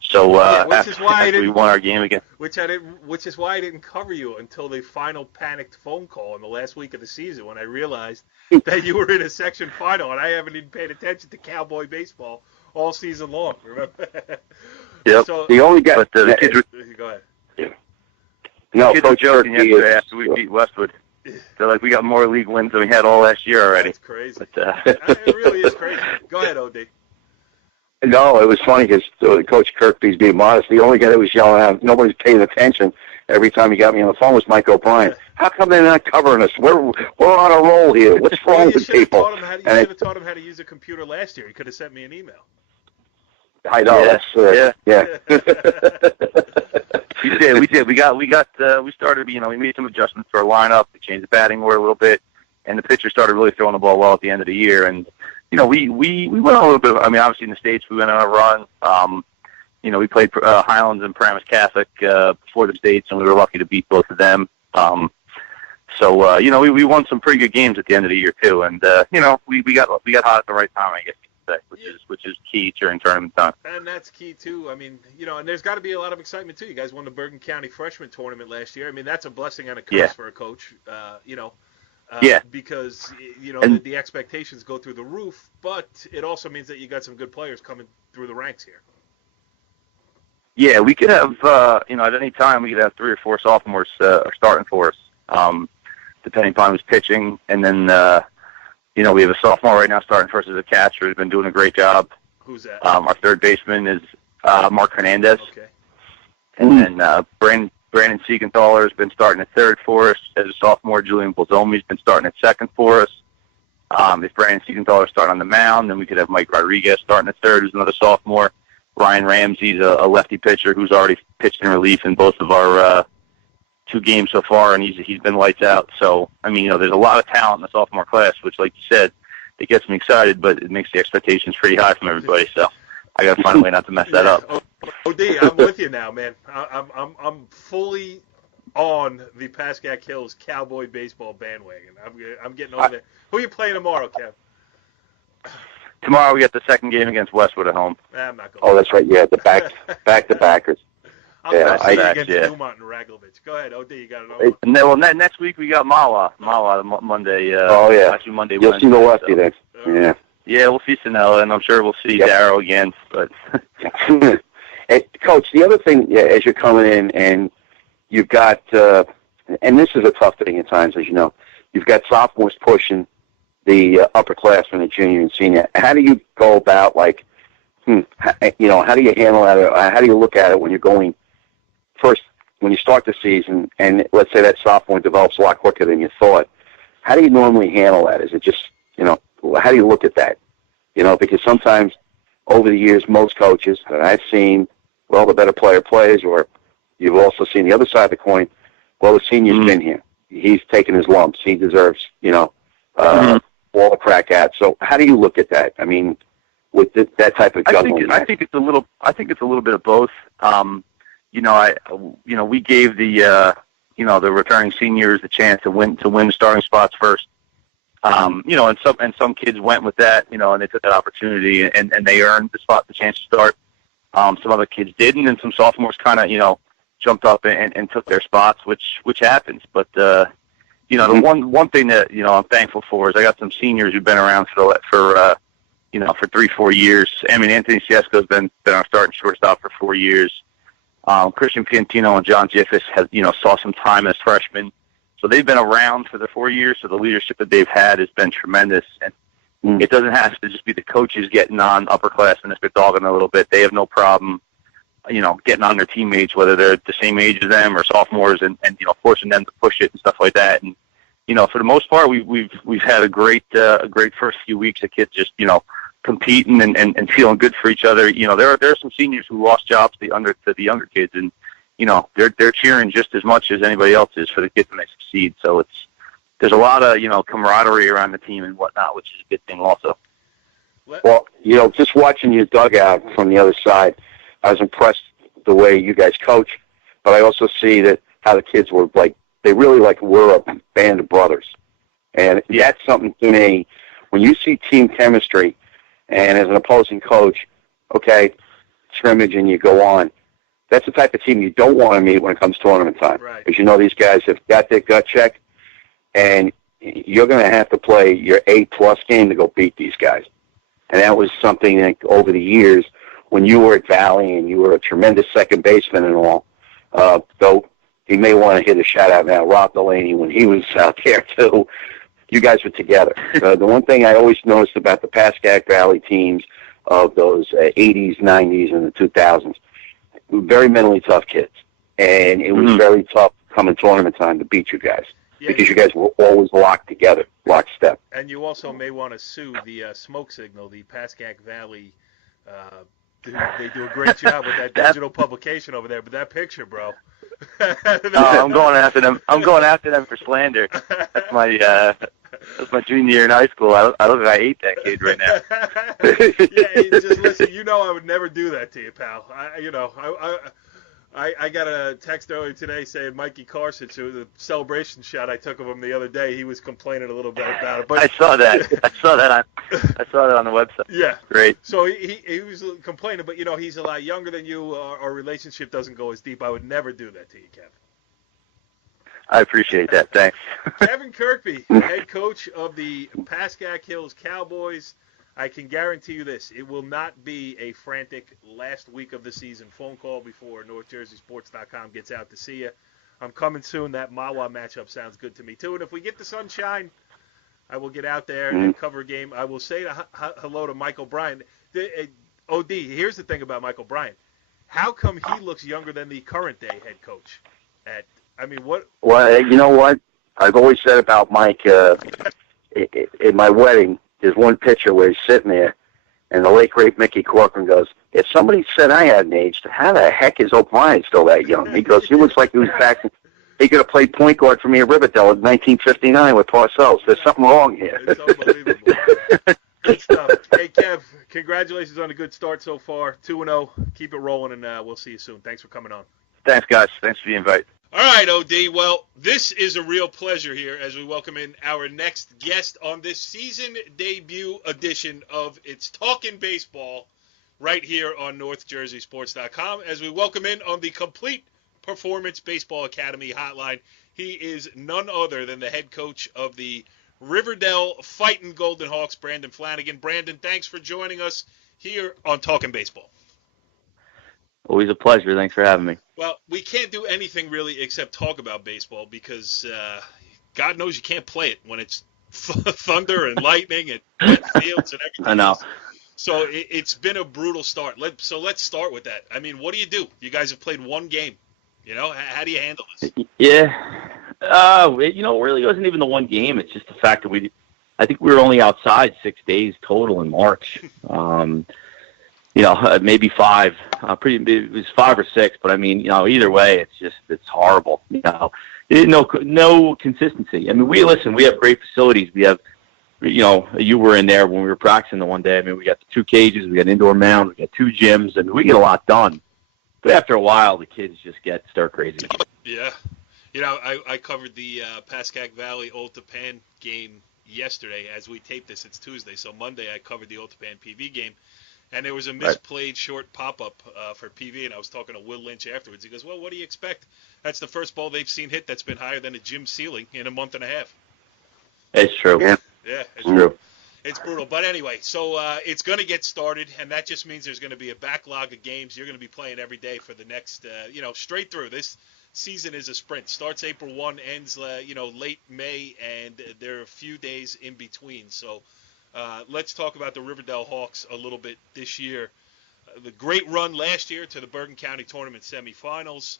So after we won our game again. Which is why I didn't cover you until the final panicked phone call in the last week of the season when I realized that you were in a section final, and I haven't even paid attention to cowboy baseball all season long. Remember? Yep. So, the only guy. But the kids were. Go ahead. Yeah. No, kids were joking yesterday after we beat Westwood. They're like, we got more league wins than we had all last year already. That's crazy. But, it really is crazy. Go ahead, OD. No, it was funny because Coach Kirkby's being modest. The only guy that was yelling out, nobody's paying attention every time he got me on the phone was Mike O'Brien. How come they're not covering us? We're on a roll here. What's wrong with people? You should have taught him how to use a computer last year. He could have sent me an email. I know. Yeah. We did. We started, we made some adjustments to our lineup. We changed the batting order a little bit, and the pitcher started really throwing the ball well at the end of the year. And, we went a little bit, obviously in the States, we went on a run. We played Highlands and Paramus Catholic before the States, and we were lucky to beat both of them. We won some pretty good games at the end of the year, too. And, we got hot at the right time, I guess. Which is key during tournament time. And that's key, too. And there's got to be a lot of excitement, too. You guys won the Bergen County Freshman Tournament last year. That's a blessing and a curse for a coach, because, the expectations go through the roof, but it also means that you got some good players coming through the ranks here. Yeah, we could have, at any time, we could have 3 or 4 sophomores starting for us, depending upon who's pitching. And then, we have a sophomore right now starting for us as a catcher who's been doing a great job. Who's that? Our third baseman is Mark Hernandez. Okay. And then Brandon Siegenthaler has been starting at third for us as a sophomore. Julian Bolzomi's been starting at second for us. If Brandon Siegenthaler starting on the mound, then we could have Mike Rodriguez starting at third, who's another sophomore. Ryan Ramsey's a lefty pitcher who's already pitched in relief in both of our 2 games so far, and he's been lights out. So, there's a lot of talent in the sophomore class, which, like you said, it gets me excited, but it makes the expectations pretty high from everybody. So I got to find a way not to mess that up. OD, I'm with you now, man. I'm fully on the Pascack Hills cowboy baseball bandwagon. I'm getting over there. Who are you playing tomorrow, Kev? Tomorrow we got the second game against Westwood at home. I'm not going. Oh, that's right. Yeah, the back-to-backers. I'm going to see against Dumont and Raglovich. Go ahead, OD. You got it all. Next week we got Mawa Monday. Actually Monday. You'll see the lefty then. Yeah. Yeah, we'll see Sinella, and I'm sure we'll see Darrow again. But hey, Coach, the other thing, as you're coming in, and you've got, and this is a tough thing at times, as you know, you've got sophomores pushing the upperclassmen, the junior and senior. How do you go about, how do you handle that? How do you look at it when you're going first, when you start the season, and let's say that sophomore develops a lot quicker than you thought? How do you normally handle that? Is it just, how do you look at that? Because sometimes over the years, most coaches that I've seen, the better player plays, or you've also seen the other side of the coin, the senior's been here. He's taken his lumps. He deserves, all the crack at. So how do you look at that? With that type of juggling? I think it's a little bit of both. We gave the returning seniors the chance to win starting spots first. And some kids went with that, and they took that opportunity and they earned the chance to start. Some other kids didn't, and some sophomores kind of, jumped up and took their spots, which happens. But, the one thing that, I'm thankful for is I got some seniors who've been around for 3-4 years. Anthony Siesko's been our starting shortstop for 4 years. Christian Piantino and John Jiffis saw some time as freshmen. So they've been around for the 4 years, so the leadership that they've had has been tremendous. And, It doesn't have to just be the coaches getting on upperclassmen if they're dogging a little bit. They have no problem, getting on their teammates, whether they're the same age as them or sophomores, and forcing them to push it and stuff like that. And for the most part, we've had a great first few weeks of kids just competing and feeling good for each other. There are some seniors who lost jobs to the younger kids, and they're cheering just as much as anybody else is for the kids when they succeed. So there's a lot of camaraderie around the team and whatnot, which is a good thing also. Well, just watching your dugout from the other side, I was impressed the way you guys coach, but I also see that how the kids were they really were a band of brothers. And that's something to me, when you see team chemistry, and as an opposing coach, okay, scrimmage and you go on, that's the type of team you don't want to meet when it comes tournament time. Right. Because these guys have got their gut check, and you're going to have to play your A-plus game to go beat these guys. And that was something that over the years, when you were at Valley and you were a tremendous second baseman and all, though he may want to hit a shout-out now, Rob Delaney, when he was out there too, you guys were together. The one thing I always noticed about the Pascack Valley teams of those 80s, 90s, and the 2000s, very mentally tough kids. And it was very tough coming tournament time to beat you guys. Yeah, because you guys were always locked together, lockstep. And you also may want to sue the Smoke Signal, the Pascack Valley. They do a great job with that digital publication over there. But that picture, bro. I'm going after them. I'm going after them for slander. That's my junior year in high school. I look like I hate that kid right now. Yeah, just listen. I would never do that to you, pal. I got a text earlier today saying Mikey Carson, the celebration shot I took of him the other day, he was complaining a little bit about it. But I saw that. I saw that on the website. Yeah. Great. So he was complaining, but he's a lot younger than you. Our relationship doesn't go as deep. I would never do that to you, Kevin. I appreciate that. Thanks. Kevin Kirkby, head coach of the Pascack Hills Cowboys. I can guarantee you this. It will not be a frantic last week of the season phone call before NorthJerseySports.com gets out to see you. I'm coming soon. That Mawa matchup sounds good to me, too. And if we get the sunshine, I will get out there and cover a game. I will say hello to Michael Bryant. OD, here's the thing about Michael Bryant. How come he looks younger than the current day head coach? What? Well, you know what? I've always said about Mike in my wedding, there's one picture where he's sitting there, and the late, great Mickey Corcoran goes, if somebody said I had an age, how the heck is O'Brien still that young? He goes, he looks like he was back. He could have played point guard for me at Riverdale in 1959 with Parcells. There's something wrong here. It's unbelievable. Good stuff. Hey, Kev, congratulations on a good start so far. 2-0. Keep it rolling, and we'll see you soon. Thanks for coming on. Thanks, guys. Thanks for the invite. All right, OD. Well, this is a real pleasure here as we welcome in our next guest on this season debut edition of It's Talkin Baseball right here on NorthJerseySports.com as we welcome in on the Complete Performance Baseball Academy hotline. He is none other than the head coach of the Riverdale Fightin' Golden Hawks, Brandon Flanagan. Brandon, thanks for joining us here on Talkin Baseball. Always a pleasure. Thanks for having me. Well, we can't do anything really except talk about baseball because God knows you can't play it when it's thunder and lightning and wet fields and everything. I know. Else. So it's been a brutal start. Let's start with that. What do? You guys have played one game. How do you handle this? Yeah. It really wasn't even the one game. It's just the fact that I think we were only outside 6 days total in March. Maybe 5. It was 5 or 6, but either way, it's horrible. No consistency. We have great facilities. We have, you were in there when we were practicing the one day. We got the 2 cages, we got an indoor mound, we got 2 gyms, and we get a lot done. But after a while, the kids just stir crazy. Yeah. I covered the Pascack Valley Old Tapan game yesterday. As we tape this, it's Tuesday. So Monday, I covered the Old Tapan PV game. And there was a misplayed short pop-up for PV, and I was talking to Will Lynch afterwards. He goes, well, what do you expect? That's the first ball they've seen hit that's been higher than a gym ceiling in a month and a half. It's true. Yeah, it's true. It's brutal. But anyway, so it's going to get started, and that just means there's going to be a backlog of games. You're going to be playing every day for the next, straight through. This season is a sprint. Starts April 1, ends, late May, and there are a few days in between. So Let's talk about the Riverdale Hawks a little bit this year. The great run last year to the Bergen County Tournament semifinals.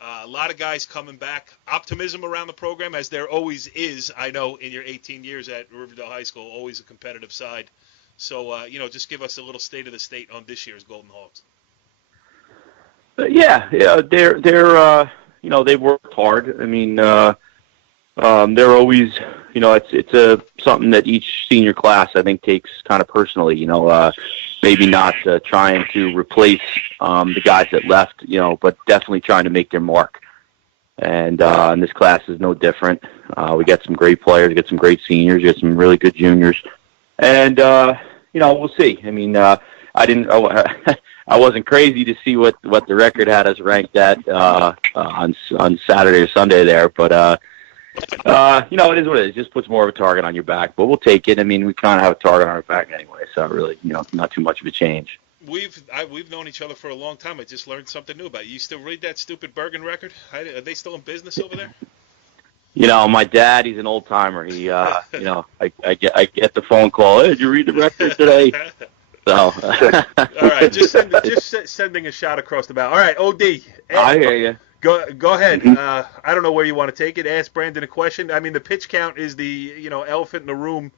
A lot of guys coming back. Optimism around the program, as there always is, I know, in your 18 years at Riverdale High School, always a competitive side. So, just give us a little state of the state on this year's Golden Hawks. Yeah, they're they've worked hard. I mean, they're always, it's something that each senior class, I think, takes kind of personally, maybe not trying to replace the guys that left, but definitely trying to make their mark. And this class is no different. We got some great players, we got some great seniors, we got some really good juniors. And, we'll see. I mean, I wasn't crazy to see what the record had us ranked at on Saturday or Sunday there, but it is what it is. It just puts more of a target on your back, but we'll take it. I mean, we kind of have a target on our back anyway, so really, not too much of a change. We've known each other for a long time. I just learned something new about you. You still read that stupid Bergen record? Are they still in business over there? My dad, he's an old timer. He, I get the phone call. Hey, did you read the record today? So. All right, just sending a shot across the bow. All right, OD. I hear you. Go ahead. I don't know where you want to take it. Ask Brandon a question. I mean, the pitch count is the elephant in the room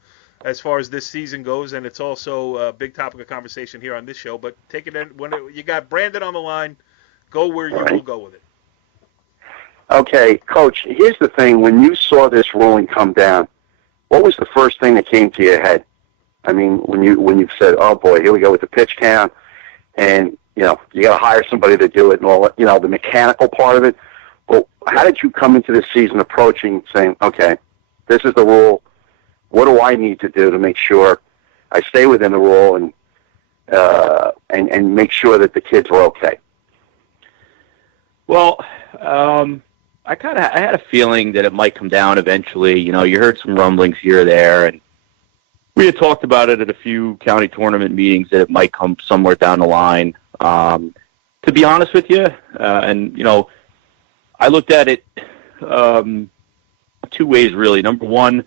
as far as this season goes, and it's also a big topic of conversation here on this show. But take it in when you got Brandon on the line. Go where you will go with it. Okay, Coach. Here's the thing: when you saw this ruling come down, what was the first thing that came to your head? I mean, when you said, "Oh boy, here we go with the pitch count," and you got to hire somebody to do it and all, the mechanical part of it. Well, how did you come into this season approaching saying, okay, this is the rule. What do I need to do to make sure I stay within the rule and make sure that the kids are okay? Well, I had a feeling that it might come down eventually. You heard some rumblings here or there, and we had talked about it at a few county tournament meetings that it might come somewhere down the line. To be honest with you, I looked at it two ways, really. Number one,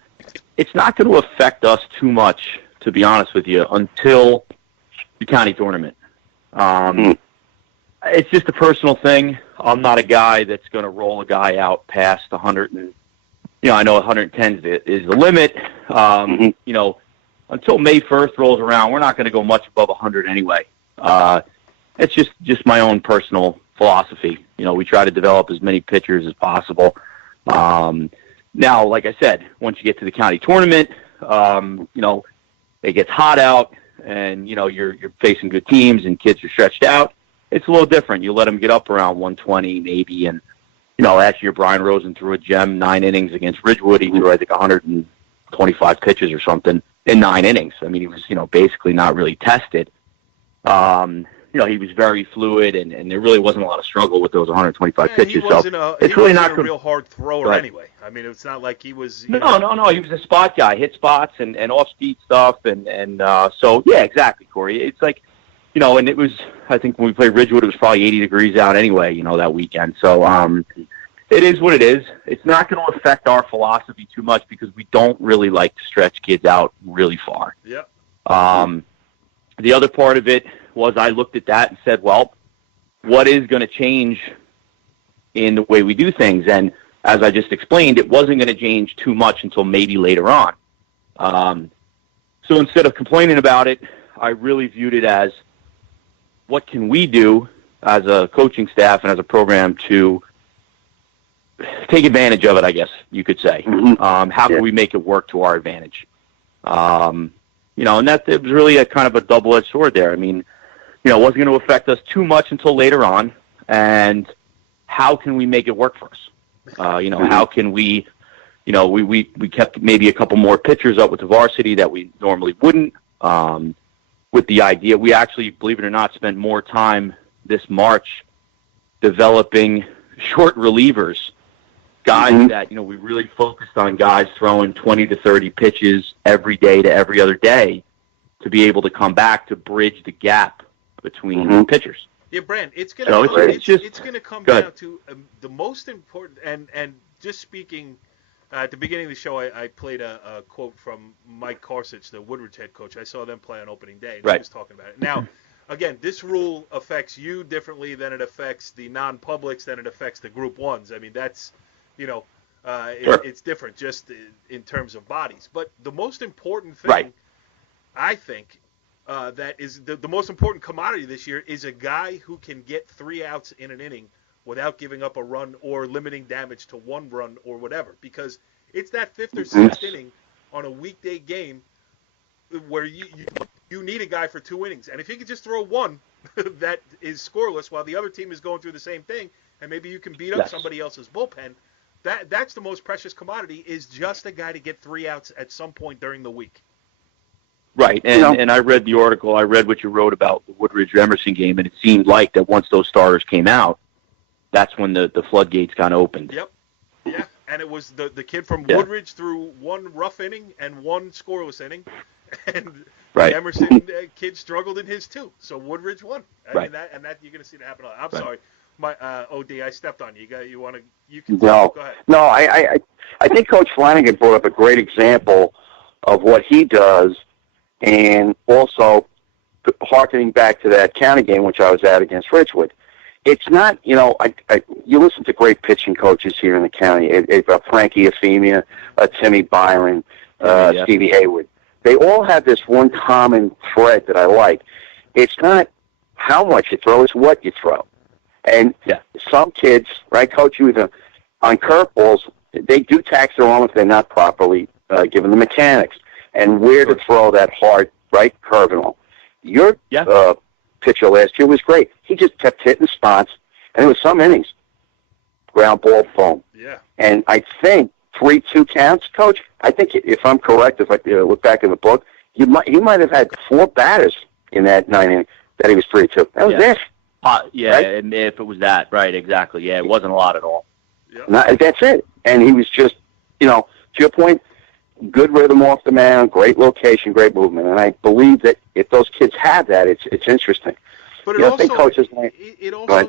it's not going to affect us too much, to be honest with you, until the county tournament. It's just a personal thing. I'm not a guy that's going to roll a guy out past 100. And, I know 110 is the limit. Until May 1st rolls around, we're not going to go much above 100 anyway. It's just my own personal philosophy. We try to develop as many pitchers as possible. Now, like I said, once you get to the county tournament, it gets hot out, and you're facing good teams and kids are stretched out. It's a little different. You let them get up around 120 maybe, and last year Brian Rosen threw a gem 9 innings against Ridgewood. He threw I think 125 pitches or something in 9 innings. I mean, he was basically not really tested. He was very fluid, and there really wasn't a lot of struggle with those 125 pitches. It's really not a real hard thrower anyway. I mean, it's not like he was. No. He was a spot guy, hit spots and off-speed stuff, and so yeah, exactly, Corey. It's like, and it was. I think when we played Ridgewood, it was probably 80 degrees out anyway. That weekend. So it is what it is. It's not going to affect our philosophy too much because we don't really like to stretch kids out really far. Yep. The other part of it was I looked at that and said, well, what is going to change in the way we do things? And as I just explained, it wasn't going to change too much until maybe later on. So instead of complaining about it, I really viewed it as what can we do as a coaching staff and as a program to take advantage of it, I guess you could say. How can we make it work to our advantage? And that it was really a kind of a double-edged sword there. I mean, it wasn't going to affect us too much until later on. And how can we make it work for us? How can we, we kept maybe a couple more pitchers up with the varsity that we normally wouldn't. With the idea, we actually, believe it or not, spent more time this March developing short relievers, guys that, we really focused on guys throwing 20 to 30 pitches every day to every other day to be able to come back to bridge the gap between pitchers. Yeah, Brand, it's going to come down to the most important, and just speaking At the beginning of the show, I played a quote from Mike Karsich, the Woodridge head coach. I saw them play on opening day, and he was talking about it. Now, again, this rule affects you differently than it affects the non-publics, than it affects the Group 1s. I mean, that's, it's different just in terms of bodies. But the most important thing, I think, that is the most important commodity this year is a guy who can get 3 outs in an inning without giving up a run or limiting damage to 1 run or whatever, because it's that 5th or 6th inning on a weekday game where you need a guy for 2 innings. And if he could just throw 1 that is scoreless while the other team is going through the same thing, and maybe you can beat up somebody else's bullpen, that's the most precious commodity, is just a guy to get 3 outs at some point during the week. Right, and I read the article, I read what you wrote about the Woodridge-Emerson game, and it seemed like that once those starters came out, that's when the floodgates kind of opened. Yep. Yeah, and it was the kid from Woodridge threw 1 rough inning and 1 scoreless inning, and the Emerson kid struggled in his too. So Woodridge won. And that you're going to see that happen. I'm sorry, my OD, I stepped on you. You can go ahead. No, I think Coach Flanagan brought up a great example of what he does, and also harkening back to that county game which I was at against Ridgewood. It's not, you listen to great pitching coaches here in the county, Frankie Euphemia, Timmy Byron, Stevie Hayward. They all have this one common thread that I like. It's not how much you throw, it's what you throw. And some kids, right, Coach, on curveballs, they do tax their arm if they're not properly given the mechanics and where to throw that hard, right, curve and all. Your pitcher last year was great. He just kept hitting spots, and it was some innings. Ground ball, boom. Yeah. And I think 3-2 counts, Coach. I think if I'm correct, if I look back in the book, he might have had 4 batters in that 9 inning that he was 3-2. That was it. Right? And if it was that, right, exactly. Yeah, it wasn't a lot at all. Yeah. That's it. And he was just, to your point, good rhythm off the mound, great location, great movement. And I believe that if those kids have that, it's interesting. But it also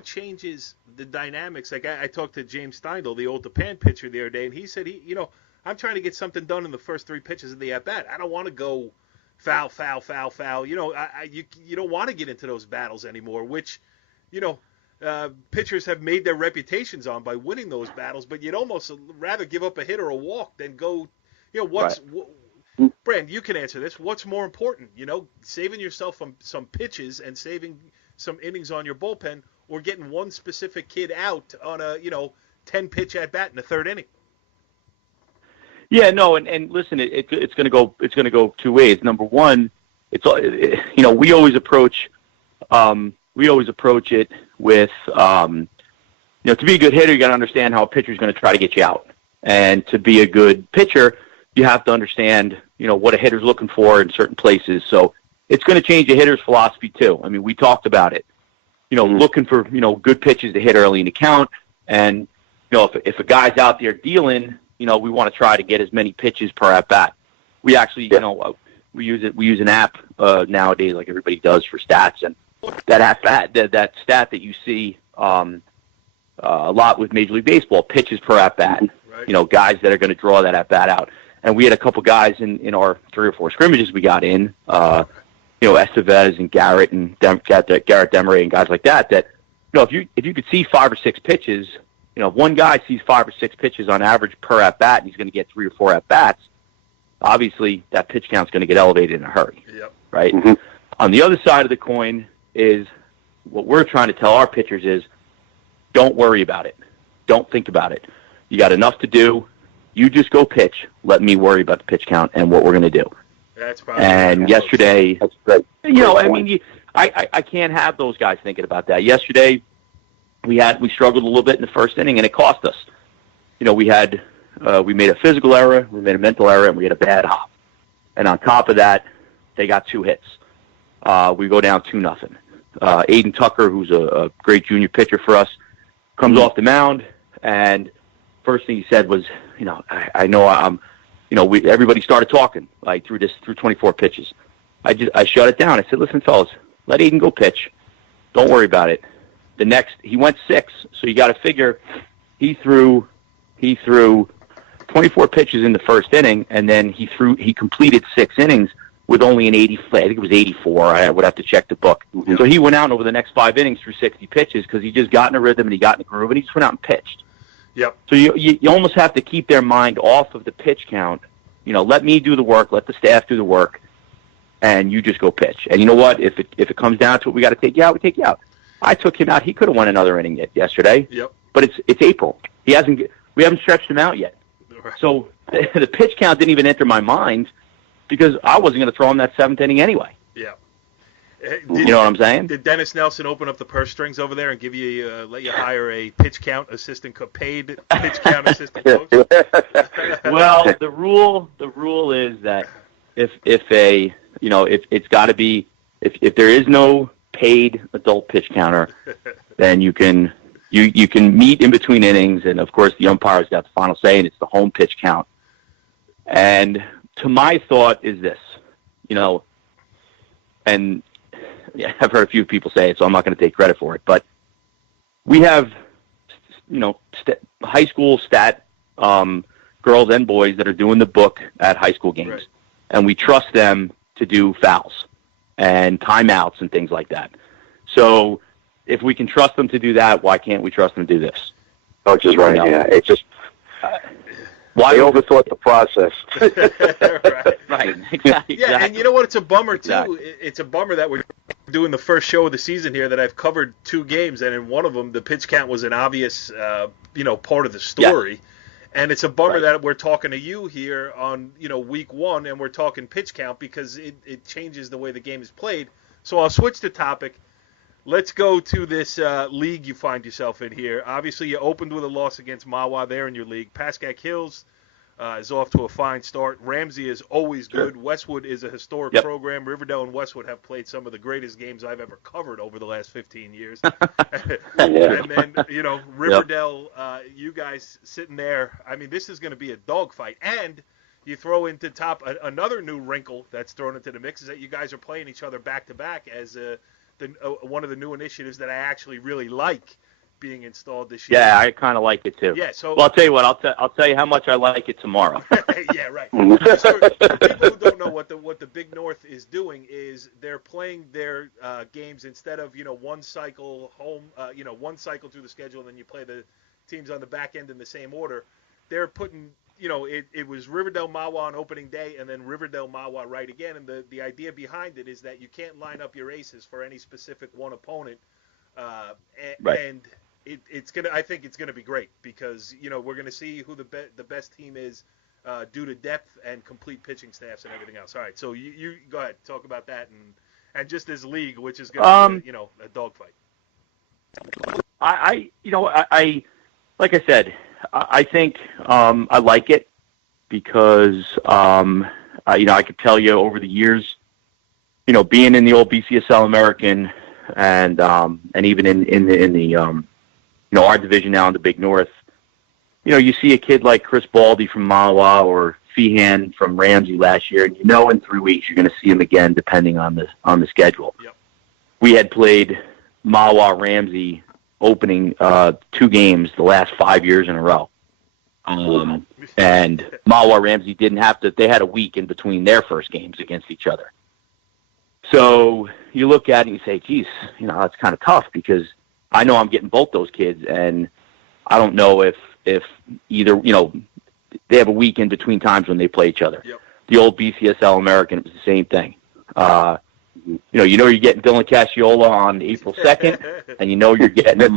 changes the dynamics. Like I talked to James Steindl, the old Japan pitcher, the other day, and he said, I'm trying to get something done in the first 3 pitches of the at-bat. I don't want to go foul, foul, foul, foul. You don't want to get into those battles anymore, which, pitchers have made their reputations on by winning those battles, but you'd almost rather give up a hit or a walk than go, Brand, you can answer this. What's more important, saving yourself from some pitches and saving some innings on your bullpen, or getting one specific kid out on a, 10-pitch at-bat in the 3rd inning? Yeah, no, and listen, it's going to go 2 ways. Number one, we always approach it with, to be a good hitter, you got to understand how a pitcher is going to try to get you out, and to be a good pitcher, you have to understand, what a hitter's looking for in certain places. So it's going to change a hitter's philosophy too. I mean, we talked about it, looking for, good pitches to hit early in the count, and if a guy's out there dealing, we want to try to get as many pitches per at bat. We actually, we use an app nowadays, like everybody does, for stats, and that at bat, that stat that you see a lot with Major League Baseball, pitches per at bat. Right. Guys that are going to draw that at bat out. And we had a couple guys in our 3 or 4 scrimmages we got in, Estevez and Garrett and Garrett Demeray and guys like that. That if you could see 5 or 6 pitches. If one guy sees 5 or 6 pitches on average per at-bat, and he's going to get 3 or 4 at-bats, obviously that pitch count's going to get elevated in a hurry, right? Mm-hmm. On the other side of the coin is what we're trying to tell our pitchers is, don't worry about it. Don't think about it. You got enough to do. You just go pitch. Let me worry about the pitch count and what we're going to do. That's probably and yesterday, that's great. I can't have those guys thinking about that. Yesterday, we struggled a little bit in the first inning, and it cost us. We made a physical error, we made a mental error, and we had a bad hop. And on top of that, they got 2 hits. We go down 2-0. Aiden Tucker, who's a great junior pitcher for us, comes off the mound, and first thing he said was, I know I'm, everybody started talking like through 24 pitches. I shut it down. I said, listen, fellas, let Aiden go pitch. Don't worry about it. The next, he went 6, so you got to figure he threw 3 24 pitches in the first inning, and then he completed 6 innings with only an 80. I think it was 84. I would have to check the book. Mm-hmm. So he went out over the next 5 innings through 60 pitches because he just got in a rhythm and he got in a groove, and he just went out and pitched. Yep. So you almost have to keep their mind off of the pitch count. Let me do the work, let the staff do the work, and you just go pitch. And you know what? If it comes down to it, we got to take you out. We take you out. I took him out. He could have won another inning yesterday. Yep. But it's April. We haven't stretched him out yet. Right. So the pitch count didn't even enter my mind because I wasn't going to throw him that 7th inning anyway. Yeah. You know what I'm saying? Did Dennis Nelson open up the purse strings over there and give you let you hire a pitch count assistant, paid pitch count assistant coach? Well, the rule is that if it's got to be if there is no paid adult pitch counter, then you can meet in between innings, and of course the umpire's got the final say, and it's the home pitch count. And to my thought is this, and yeah, I've heard a few people say it, so I'm not going to take credit for it, but we have, high school stat girls and boys that are doing the book at high school games, right. And we trust them to do fouls and timeouts and things like that. So if we can trust them to do that, why can't we trust them to do this? Coach is right. Yeah, it's just why they overthought the process. Right. Exactly. Yeah, and you know what? It's a bummer too. Exactly. It's a bummer that we're doing the first show of the season here that I've covered 2 games, and in one of them the pitch count was an obvious, part of the story. Yeah. And it's a bummer that we're talking to you here on, week 1, and we're talking pitch count because it changes the way the game is played. So I'll switch the topic. Let's go to this league you find yourself in here. Obviously, you opened with a loss against Mahwah there in your league. Pascack Hills is off to a fine start. Ramsey is always good. Westwood is a historic program. Riverdale and Westwood have played some of the greatest games I've ever covered over the last 15 years. And then, Riverdale, you guys sitting there. I mean, this is going to be a dogfight. And you throw into top another new wrinkle that's thrown into the mix is that you guys are playing each other back-to-back as one of the new initiatives that I actually really like being installed this year. Yeah, I kind of like it too. Yeah, so I'll tell you what. I'll tell you how much I like it tomorrow. Yeah, right. So people who don't know what the Big North is doing is they're playing their games instead of one cycle home, one cycle through the schedule, and then you play the teams on the back end in the same order. They're putting it was Riverdale Mahwah on opening day and then Riverdale Mahwah right again. And the idea behind it is that you can't line up your aces for any specific one opponent. And I think it's gonna be great because we're gonna see who the best team is due to depth and complete pitching staffs and everything else. All right, so you go ahead, talk about that and just this league, which is gonna be a dogfight. I like I said, I think I like it because I could tell you over the years, being in the old BCSL American and even in the our division now in the Big North, you see a kid like Chris Baldy from Mahwah or Feehan from Ramsey last year, and in 3 weeks you're going to see him again depending on the schedule. Yep. We had played Mahwah Ramsey opening 2 games the last 5 years in a row. And Mahwah Ramsey didn't have to, they had a week in between their first games against each other. So you look at it and you say, geez, that's kind of tough because I know I'm getting both those kids and I don't know if either, they have a week in between times when they play each other. Yep. The old BCSL American, it was the same thing. You're getting Dylan Casciola on April 2nd, and you're getting him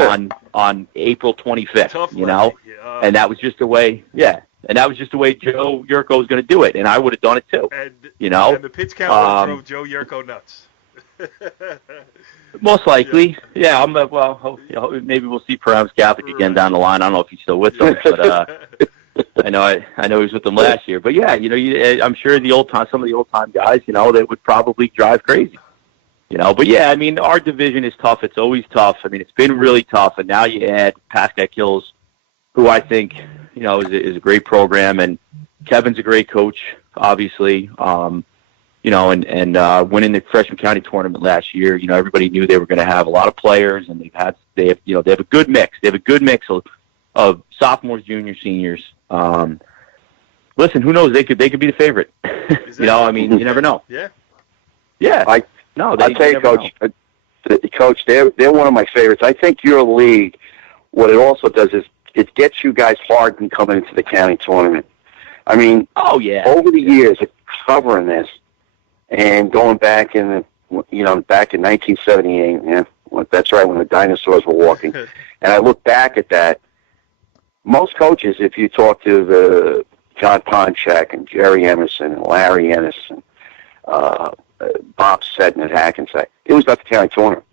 on April 25th, and that was just the way, and that was just the way Joe Yurko was going to do it, and I would have done it too, And the pitch count drove Joe Yurko nuts. Most likely, yeah. Maybe we'll see Paramus Catholic again down the line. I don't know if he's still with them, but I know he was with them last year. But yeah, I'm sure some of the old time guys, they would probably drive crazy. But yeah, I mean, our division is tough. It's always tough. I mean, it's been really tough, and now you add Pascack Hills, who I think is a great program, and Kevin's a great coach, obviously. And winning the Freshman County tournament last year, everybody knew they were going to have a lot of players, and they have a good mix. They have a good mix of sophomores, juniors, seniors. listen, who knows? They could be the favorite. You know, I mean, you never know. Yeah. Yeah. I tell you, Coach. Coach, they're one of my favorites. I think your league, what it also does is it gets you guys hardened coming into the county tournament. I mean, over the years of covering this and going back in back in 1978, that's right, when the dinosaurs were walking. And I look back at that. Most coaches, if you talk to the John Ponchak and Jerry Emerson and Larry Ennis and Bob Seddon at Hackensack, it was about the county tournament.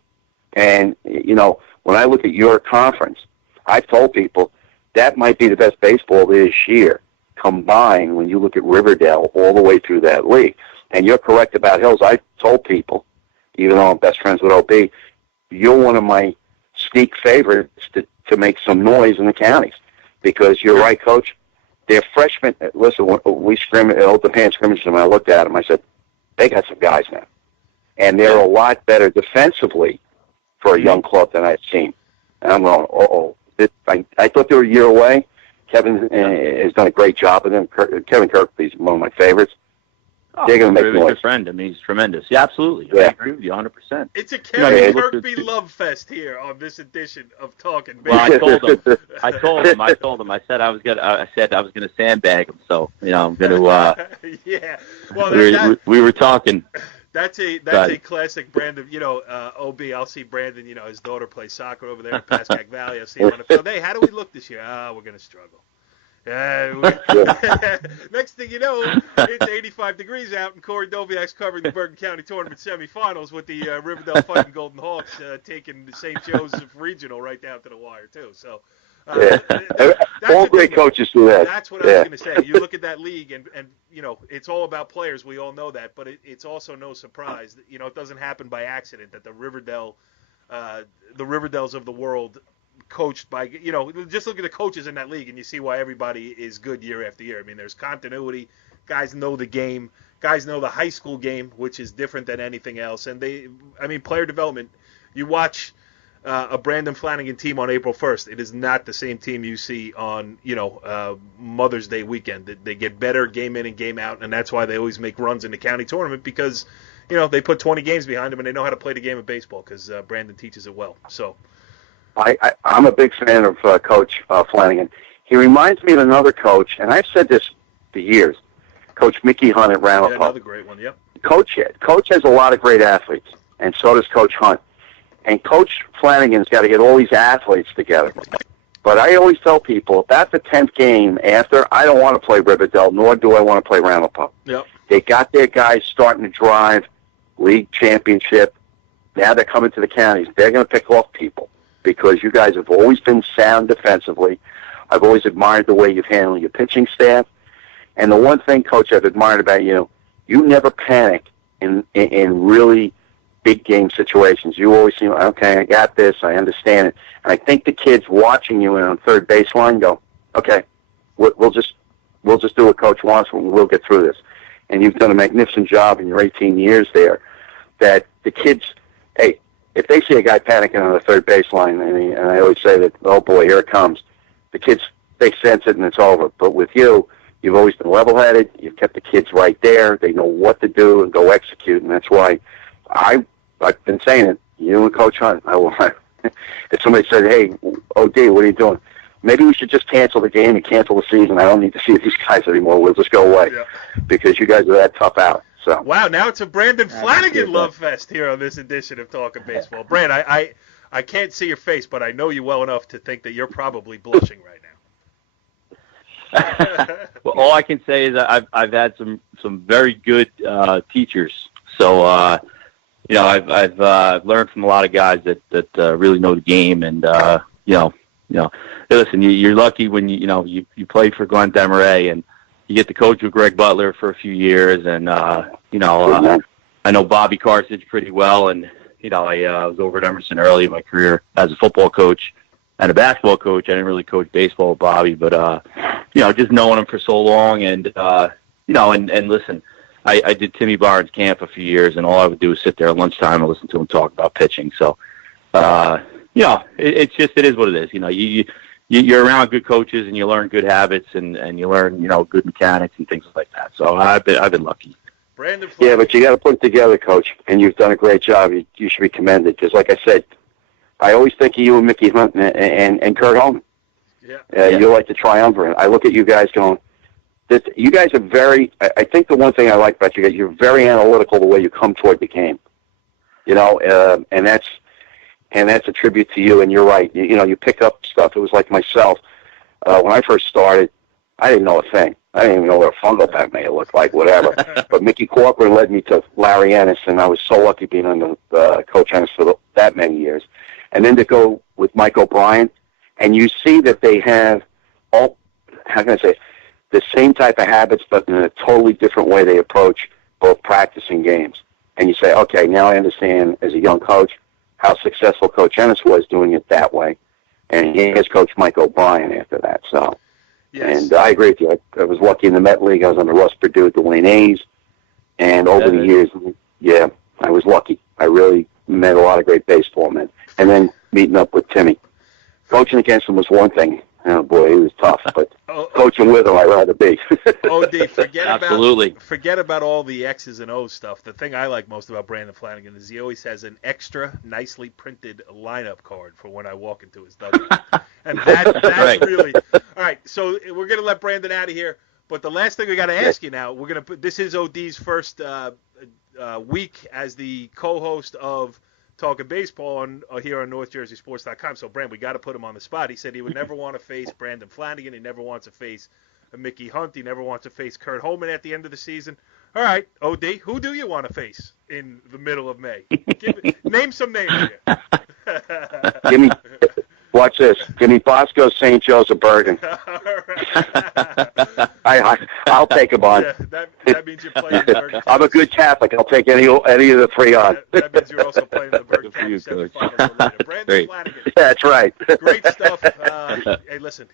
And, you know, when I look at your conference, I've told people that might be the best baseball this year combined when you look at Riverdale all the way through that league. And you're correct about Hills. I told people, even though I'm best friends with OB, you're one of my sneak favorites to make some noise in the counties. Because you're right, Coach. They're freshmen. Listen, we scrimmaged at Old Japan scrimmage, and I looked at them. I said, they got some guys now. And they're a lot better defensively for a young club than I've seen. And I'm going, I thought they were a year away. Kevin has done a great job with them. Kevin Kirkby is one of my favorites. They're going to make noise. Good friend. I mean, he's tremendous. Yeah, absolutely. Yeah. I agree with you 100%. It's a Kevin Kirkby love fest here on this edition of Talkin Baseball. Well, I told him. I said I was gonna sandbag him. So I'm gonna. Yeah. Well, we were talking. That's a classic Brandon. OB. I'll see Brandon. His daughter plays soccer over there in Pascack Valley. I'll see him on the field. Hey, how do we look this year? We're gonna struggle. Next thing you know, it's 85 degrees out, and Corey Doviak's covering the Bergen County Tournament semifinals with the Riverdale Fighting Golden Hawks taking the St. Joseph Regional right down to the wire, too. So, all great coaches do that. That's what I was going to say. You look at that league, and it's all about players. We all know that, but it's also no surprise that it doesn't happen by accident that the Riverdales of the world, coached by, just look at the coaches in that league and you see why everybody is good year after year. I mean, there's continuity. Guys know the game. Guys know the high school game, which is different than anything else. And player development, you watch a Brandon Flanagan team on April 1st. It is not the same team you see on, Mother's Day weekend. They get better game in and game out, and that's why they always make runs in the county tournament because, they put 20 games behind them and they know how to play the game of baseball because Brandon teaches it well. So, I'm a big fan of Coach Flanagan. He reminds me of another coach, and I've said this for years, Coach Mickey Hunt at Ramapo. Yeah, another great one, yep. Coach has a lot of great athletes, and so does Coach Hunt. And Coach Flanagan's got to get all these athletes together. But I always tell people, about the 10th game after, I don't want to play Riverdale, nor do I want to play Ramapo. Yep. They got their guys starting to drive, league championship. Now they're coming to the counties. They're going to pick off people, because you guys have always been sound defensively. I've always admired the way you've handled your pitching staff. And the one thing, Coach, I've admired about you never panic in really big game situations. You always seem, okay, I got this, I understand it. And I think the kids watching you on third baseline go, okay, we'll just do what Coach wants, and we'll get through this. And you've done a magnificent job in your 18 years there, that the kids, hey, if they see a guy panicking on the third baseline, and I always say that, oh boy, here it comes, the kids, they sense it and it's over. But with you, you've always been level-headed. You've kept the kids right there. They know what to do and go execute, and that's why I've been saying it. You and Coach Hunt, if somebody said, hey, OD, what are you doing? Maybe we should just cancel the game and cancel the season. I don't need to see these guys anymore. We'll just go away because you guys are that tough out. So. Wow, now it's a Brandon Flanagan love fest here on this edition of Talkin Baseball. Brand, I can't see your face, but I know you well enough to think that you're probably blushing right now. Well, all I can say is I've had some very good teachers. So I've learned from a lot of guys that really know the game, and listen, you're lucky when you play for Glenn Desmarais and you get to coach with Greg Butler for a few years, and I know Bobby Carthage pretty well, and I was over at Emerson early in my career as a football coach and a basketball coach. I didn't really coach baseball with Bobby, but just knowing him for so long, and and listen, I did Timmy Barnes' camp a few years, and all I would do is sit there at lunchtime and listen to him talk about pitching. So, it is what it is. you're around good coaches and you learn good habits and you learn, good mechanics and things like that. So I've been lucky. Brandon Flanagan. Yeah, but you got to put it together, Coach, and you've done a great job. You should be commended because, like I said, I always think of you and Mickey Hunt and Kurt Holman. Yeah. You're like the triumvirate. I look at you guys going, you guys are very, I think the one thing I like about you guys, you're very analytical the way you come toward the game. And that's a tribute to you, and you're right. You pick up stuff. It was like myself. When I first started, I didn't know a thing. I didn't even know what a fungal pack may look like, whatever. But Mickey Corcoran led me to Larry Ennis, and I was so lucky being under Coach Ennis for that many years. And then to go with Mike O'Brien, and you see that they have all, how can I say, the same type of habits, but in a totally different way they approach both practice and games. And you say, okay, now I understand as a young coach how successful Coach Ennis was doing it that way. And he has Coach Mike O'Brien after that. So, yes. And I agree with you. I was lucky in the Met League. I was under Russ Perdue at the Wayne A's. And over the years, yeah, I was lucky. I really met a lot of great baseball men. And then meeting up with Timmy. Coaching against him was one thing. Oh, boy, he was tough. But coaching with him, I'd rather be. OD, Absolutely. Forget about all the X's and O's stuff. The thing I like most about Brandon Flanagan is he always has an extra nicely printed lineup card for when I walk into his dugout. And that's right. Really – all right, so we're going to let Brandon out of here. But the last thing we got to ask you now, we're going to put – this is OD's first week as the co-host of – Talkin Baseball here on NorthJerseySports.com. So, Brand, we got to put him on the spot. He said he would never want to face Brandon Flanagan. He never wants to face Mickey Hunt. He never wants to face Kurt Holman at the end of the season. All right, OD, who do you want to face in the middle of May? Name some names here. Watch this. Give me Bosco, St. Joseph, Bergen. I'll take him on. Yeah, that means you're playing the Bergen. I'm a good Catholic. I'll take any of the three on. That means you're also playing the Bergen County semifinals later. Brandon Flanagan. That's right. Great stuff. Hey, listen,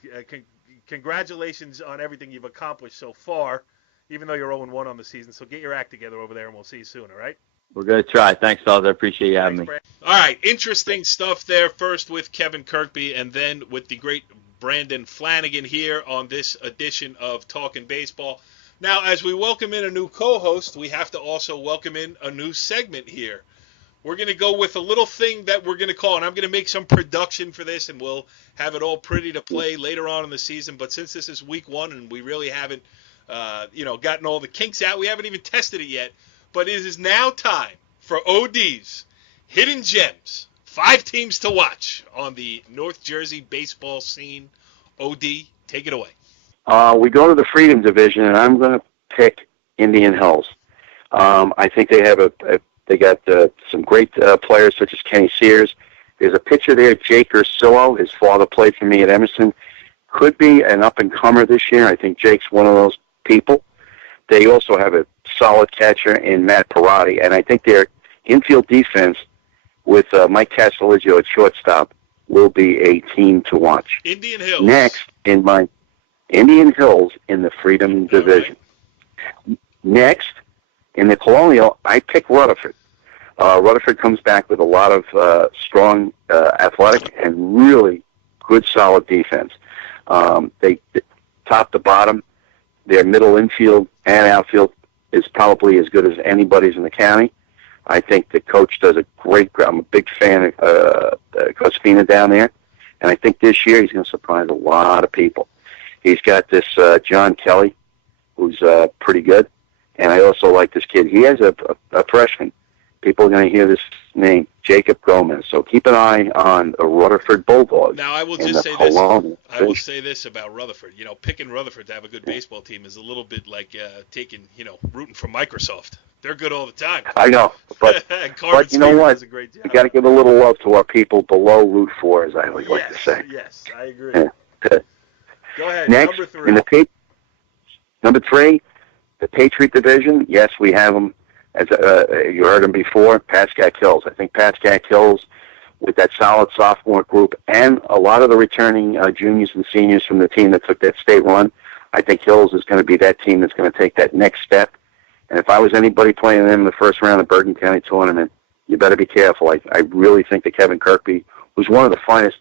congratulations on everything you've accomplished so far, even though you're 0-1 on the season. So get your act together over there, and we'll see you soon, all right? We're going to try. Thanks, fellas. I appreciate you having me. All right, interesting stuff there. First with Kevin Kirkby, and then with the great Brandon Flanagan here on this edition of Talkin Baseball. Now, as we welcome in a new co-host, we have to also welcome in a new segment here. We're going to go with a little thing that we're going to call, and I'm going to make some production for this, and we'll have it all pretty to play later on in the season. But since this is week one, and we really haven't, gotten all the kinks out, we haven't even tested it yet. But it is now time for OD's Hidden Gems. 5 teams to watch on the North Jersey baseball scene. OD, take it away. We go to the Freedom Division, and I'm going to pick Indian Hills. I think they have they got some great players such as Kenny Sears. There's a pitcher there, Jake Ursillo. His father played for me at Emerson. Could be an up-and-comer this year. I think Jake's one of those people. They also have a solid catcher in Matt Parati, and I think their infield defense with Mike Castelligio at shortstop will be a team to watch. Indian Hills. Next, in my Indian Hills in the Freedom Division. Next, in the Colonial, I pick Rutherford. Rutherford comes back with a lot of strong, athletic, and really good, solid defense. They top to bottom. Their middle infield and outfield is probably as good as anybody's in the county. I think the coach does a great job. I'm a big fan of Cosfina down there, and I think this year he's going to surprise a lot of people. He's got this John Kelly, who's pretty good, and I also like this kid. He has a freshman. People are going to hear this name, Jacob Gomez. So keep an eye on the Rutherford Bulldogs. Now, I will just say this. I will say this about Rutherford. Picking Rutherford to have a good baseball team is a little bit like rooting for Microsoft. They're good all the time. I know, but you know what? You got to give a little love to our people below Route 4, as I like to say. Yes, I agree. Yeah. Go ahead. Next, number 3, the Patriot Division. Yes, we have them. As you heard them before, Pascack Hills. I think Pascack Hills, with that solid sophomore group and a lot of the returning juniors and seniors from the team that took that state run, I think Hills is going to be that team that's going to take that next step. And if I was anybody playing them in the first round of the Bergen County tournament, you better be careful. I really think that Kevin Kirkby, who's one of the finest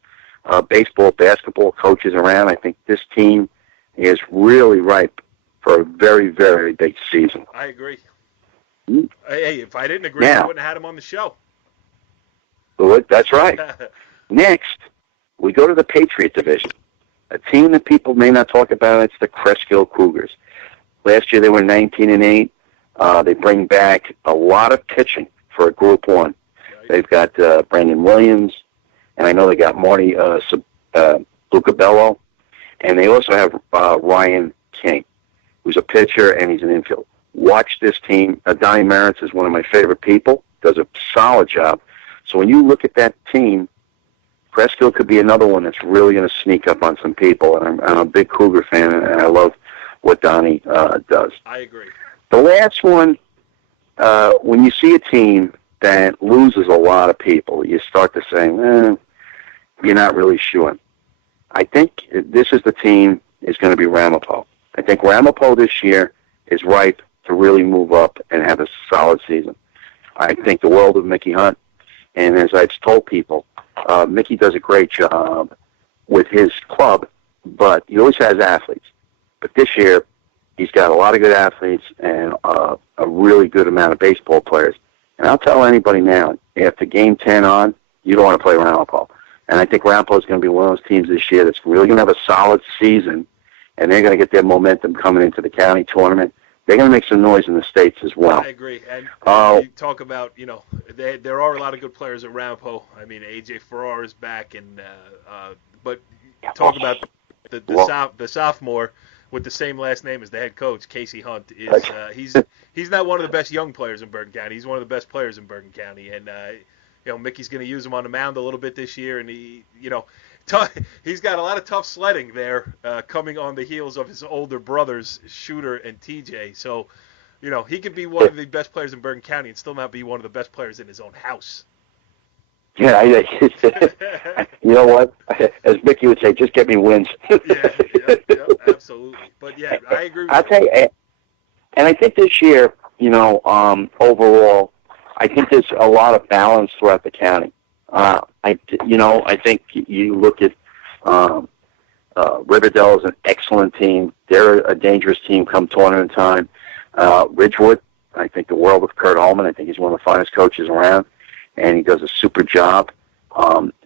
baseball, basketball coaches around. I think this team is really ripe for a very, very big season. I agree. Mm-hmm. Hey, if I didn't agree, I wouldn't have had him on the show. That's right. Next, we go to the Patriot Division, a team that people may not talk about. It's the Cresskill Cougars. Last year they were 19-8. They bring back a lot of pitching for a Group 1. They've got Brandon Williams, and I know they got Marty Lucabello, and they also have Ryan King, who's a pitcher, and he's an infield. Watch this team. Donnie Maritz is one of my favorite people, does a solid job. So when you look at that team, Cresskill could be another one that's really going to sneak up on some people, and I'm a big Cougar fan, and I love what Donnie does. I agree. The last one, when you see a team that loses a lot of people, you start to say, you're not really sure. I think this is the team is going to be Ramapo. I think Ramapo this year is ripe to really move up and have a solid season. I think the world of Mickey Hunt, and as I've told people, Mickey does a great job with his club, but he always has athletes. But this year, he's got a lot of good athletes and a really good amount of baseball players. And I'll tell anybody now, after Game 10 on, you don't want to play Ramapo. And I think Ramapo is going to be one of those teams this year that's really going to have a solid season, and they're going to get their momentum coming into the county tournament. They're going to make some noise in the States as well. I agree. And you talk about, there are a lot of good players at Ramapo. I mean, A.J. Farrar is back, and but talk about the sophomore with the same last name as the head coach, Casey Hunt. He's not one of the best young players in Bergen County. He's one of the best players in Bergen County, and Mickey's going to use him on the mound a little bit this year, and he's got a lot of tough sledding there coming on the heels of his older brothers, Shooter and TJ. So, he could be one of the best players in Bergen County and still not be one of the best players in his own house. Yeah, you know what? As Mickey would say, just get me wins. yeah, absolutely. But, yeah, I agree with I'll tell you, and I think this year, overall, I think there's a lot of balance throughout the county. I think you look at Riverdale is an excellent team. They're a dangerous team come tournament time. Ridgewood, I think the world of Kurt Holman. I think he's one of the finest coaches around, and he does a super job.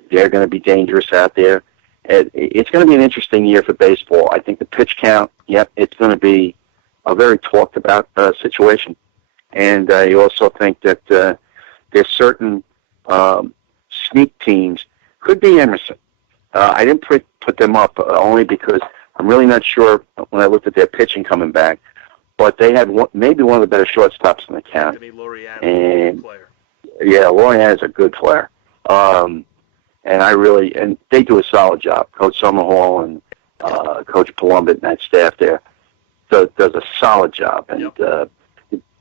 They're going to be dangerous out there. It's going to be an interesting year for baseball. I think the pitch count, it's going to be a very talked about situation. And you also think that there's certain sneak teams. Could be Emerson. I didn't put them up only because I'm really not sure when I looked at their pitching coming back. But they had maybe one of the better shortstops in the county. Anthony Loriano is a good player. Yeah, Loriano is a good player. And they do a solid job. Coach Summerhall and Coach Palumbit and that staff there does a solid job. And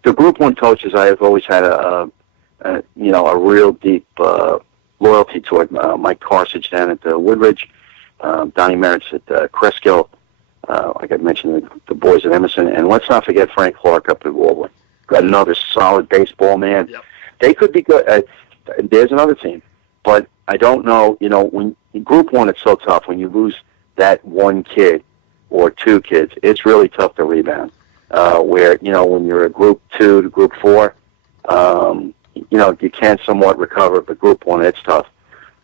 the Group 1 coaches, I have always had a real deep loyalty toward Mike Carsage down at Woodridge, Donnie Maritz at Cresskill, like I mentioned, the boys at Emerson, and let's not forget Frank Clark up at Waldwick. Got another solid baseball man. Yep. They could be good. There's another team, but I don't know. When in Group 1, it's so tough. When you lose that one kid or two kids, it's really tough to rebound. Where when you're a Group 2 to Group 4, you can somewhat recover, but Group 1, it's tough.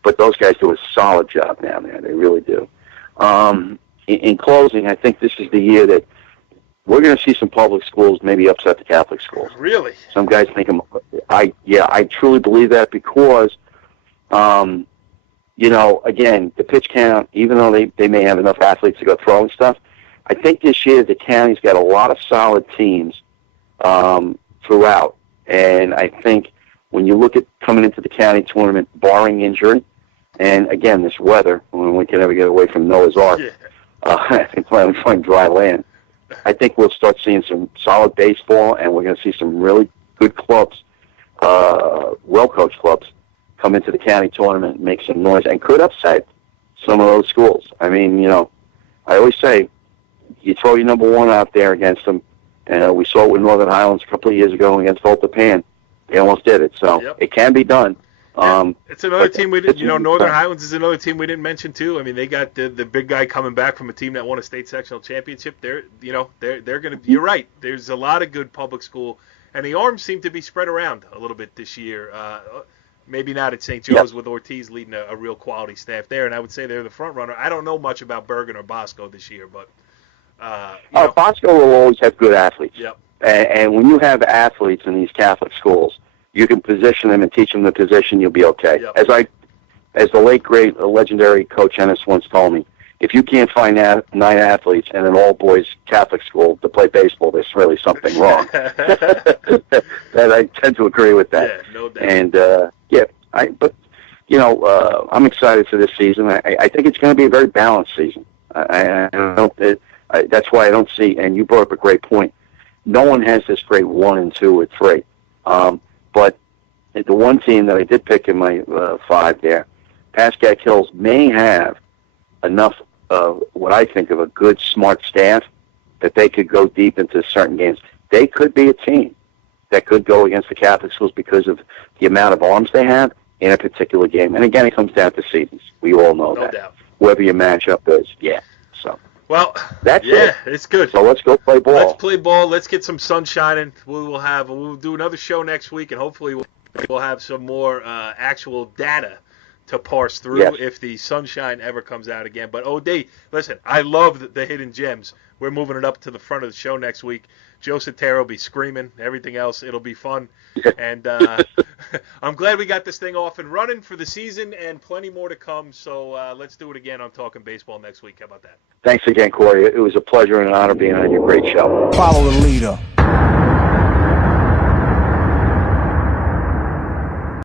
But those guys do a solid job down there. They really do. In closing, I think this is the year that we're going to see some public schools maybe upset the Catholic schools. Really? Some guys think I truly believe that because, again, the pitch count, even though they may have enough athletes to go throwing stuff, I think this year the county's got a lot of solid teams throughout. And I think when you look at coming into the county tournament, barring injury, and again, this weather, when we can ever get away from Noah's Ark, and find dry land, I think we'll start seeing some solid baseball, and we're going to see some really good clubs, well-coached clubs, come into the county tournament and make some noise, and could upset some of those schools. I mean, I always say, you throw your number one out there against them, and we saw it with Northern Highlands a couple of years ago against Volta Pan. They almost did it, so it can be done. It's another team we didn't. Northern Highlands is another team we didn't mention too. I mean, they got the big guy coming back from a team that won a state sectional championship. They're going to. You're right. There's a lot of good public school, and the arms seem to be spread around a little bit this year. Maybe not at St. Joe's with Ortiz leading a real quality staff there, and I would say they're the front runner. I don't know much about Bergen or Bosco this year, but Bosco will always have good athletes. Yep. And when you have athletes in these Catholic schools, you can position them and teach them the position. You'll be okay. Yep. As the late great legendary Coach Ennis once told me, if you can't find 9 athletes in an all-boys Catholic school to play baseball, there's really something wrong. And I tend to agree with that. Yeah, no doubt. And I'm excited for this season. I think it's going to be a very balanced season. That's why I don't see. And you brought up a great point. No one has this great 1 and 2 or 3. But the one team that I did pick in my 5 there, Pascack Hills, may have enough of what I think of a good, smart staff that they could go deep into certain games. They could be a team that could go against the Catholic schools because of the amount of arms they have in a particular game. And again, it comes down to seasons. We all know that. No doubt. Whether your matchup is, So. Well, that's it. It's good. So let's go play ball. Let's play ball. Let's get some sun shining. We'll do another show next week, and hopefully we'll have some more actual data to parse through if the sunshine ever comes out again. But listen, I love the hidden gems. We're moving it up to the front of the show next week. Joe Sutera will be screaming. Everything else, it'll be fun. And I'm glad we got this thing off and running for the season, and plenty more to come. So let's do it again on Talkin Baseball next week. How about that? Thanks again, Corey. It was a pleasure and an honor being on your great show. Follow the leader.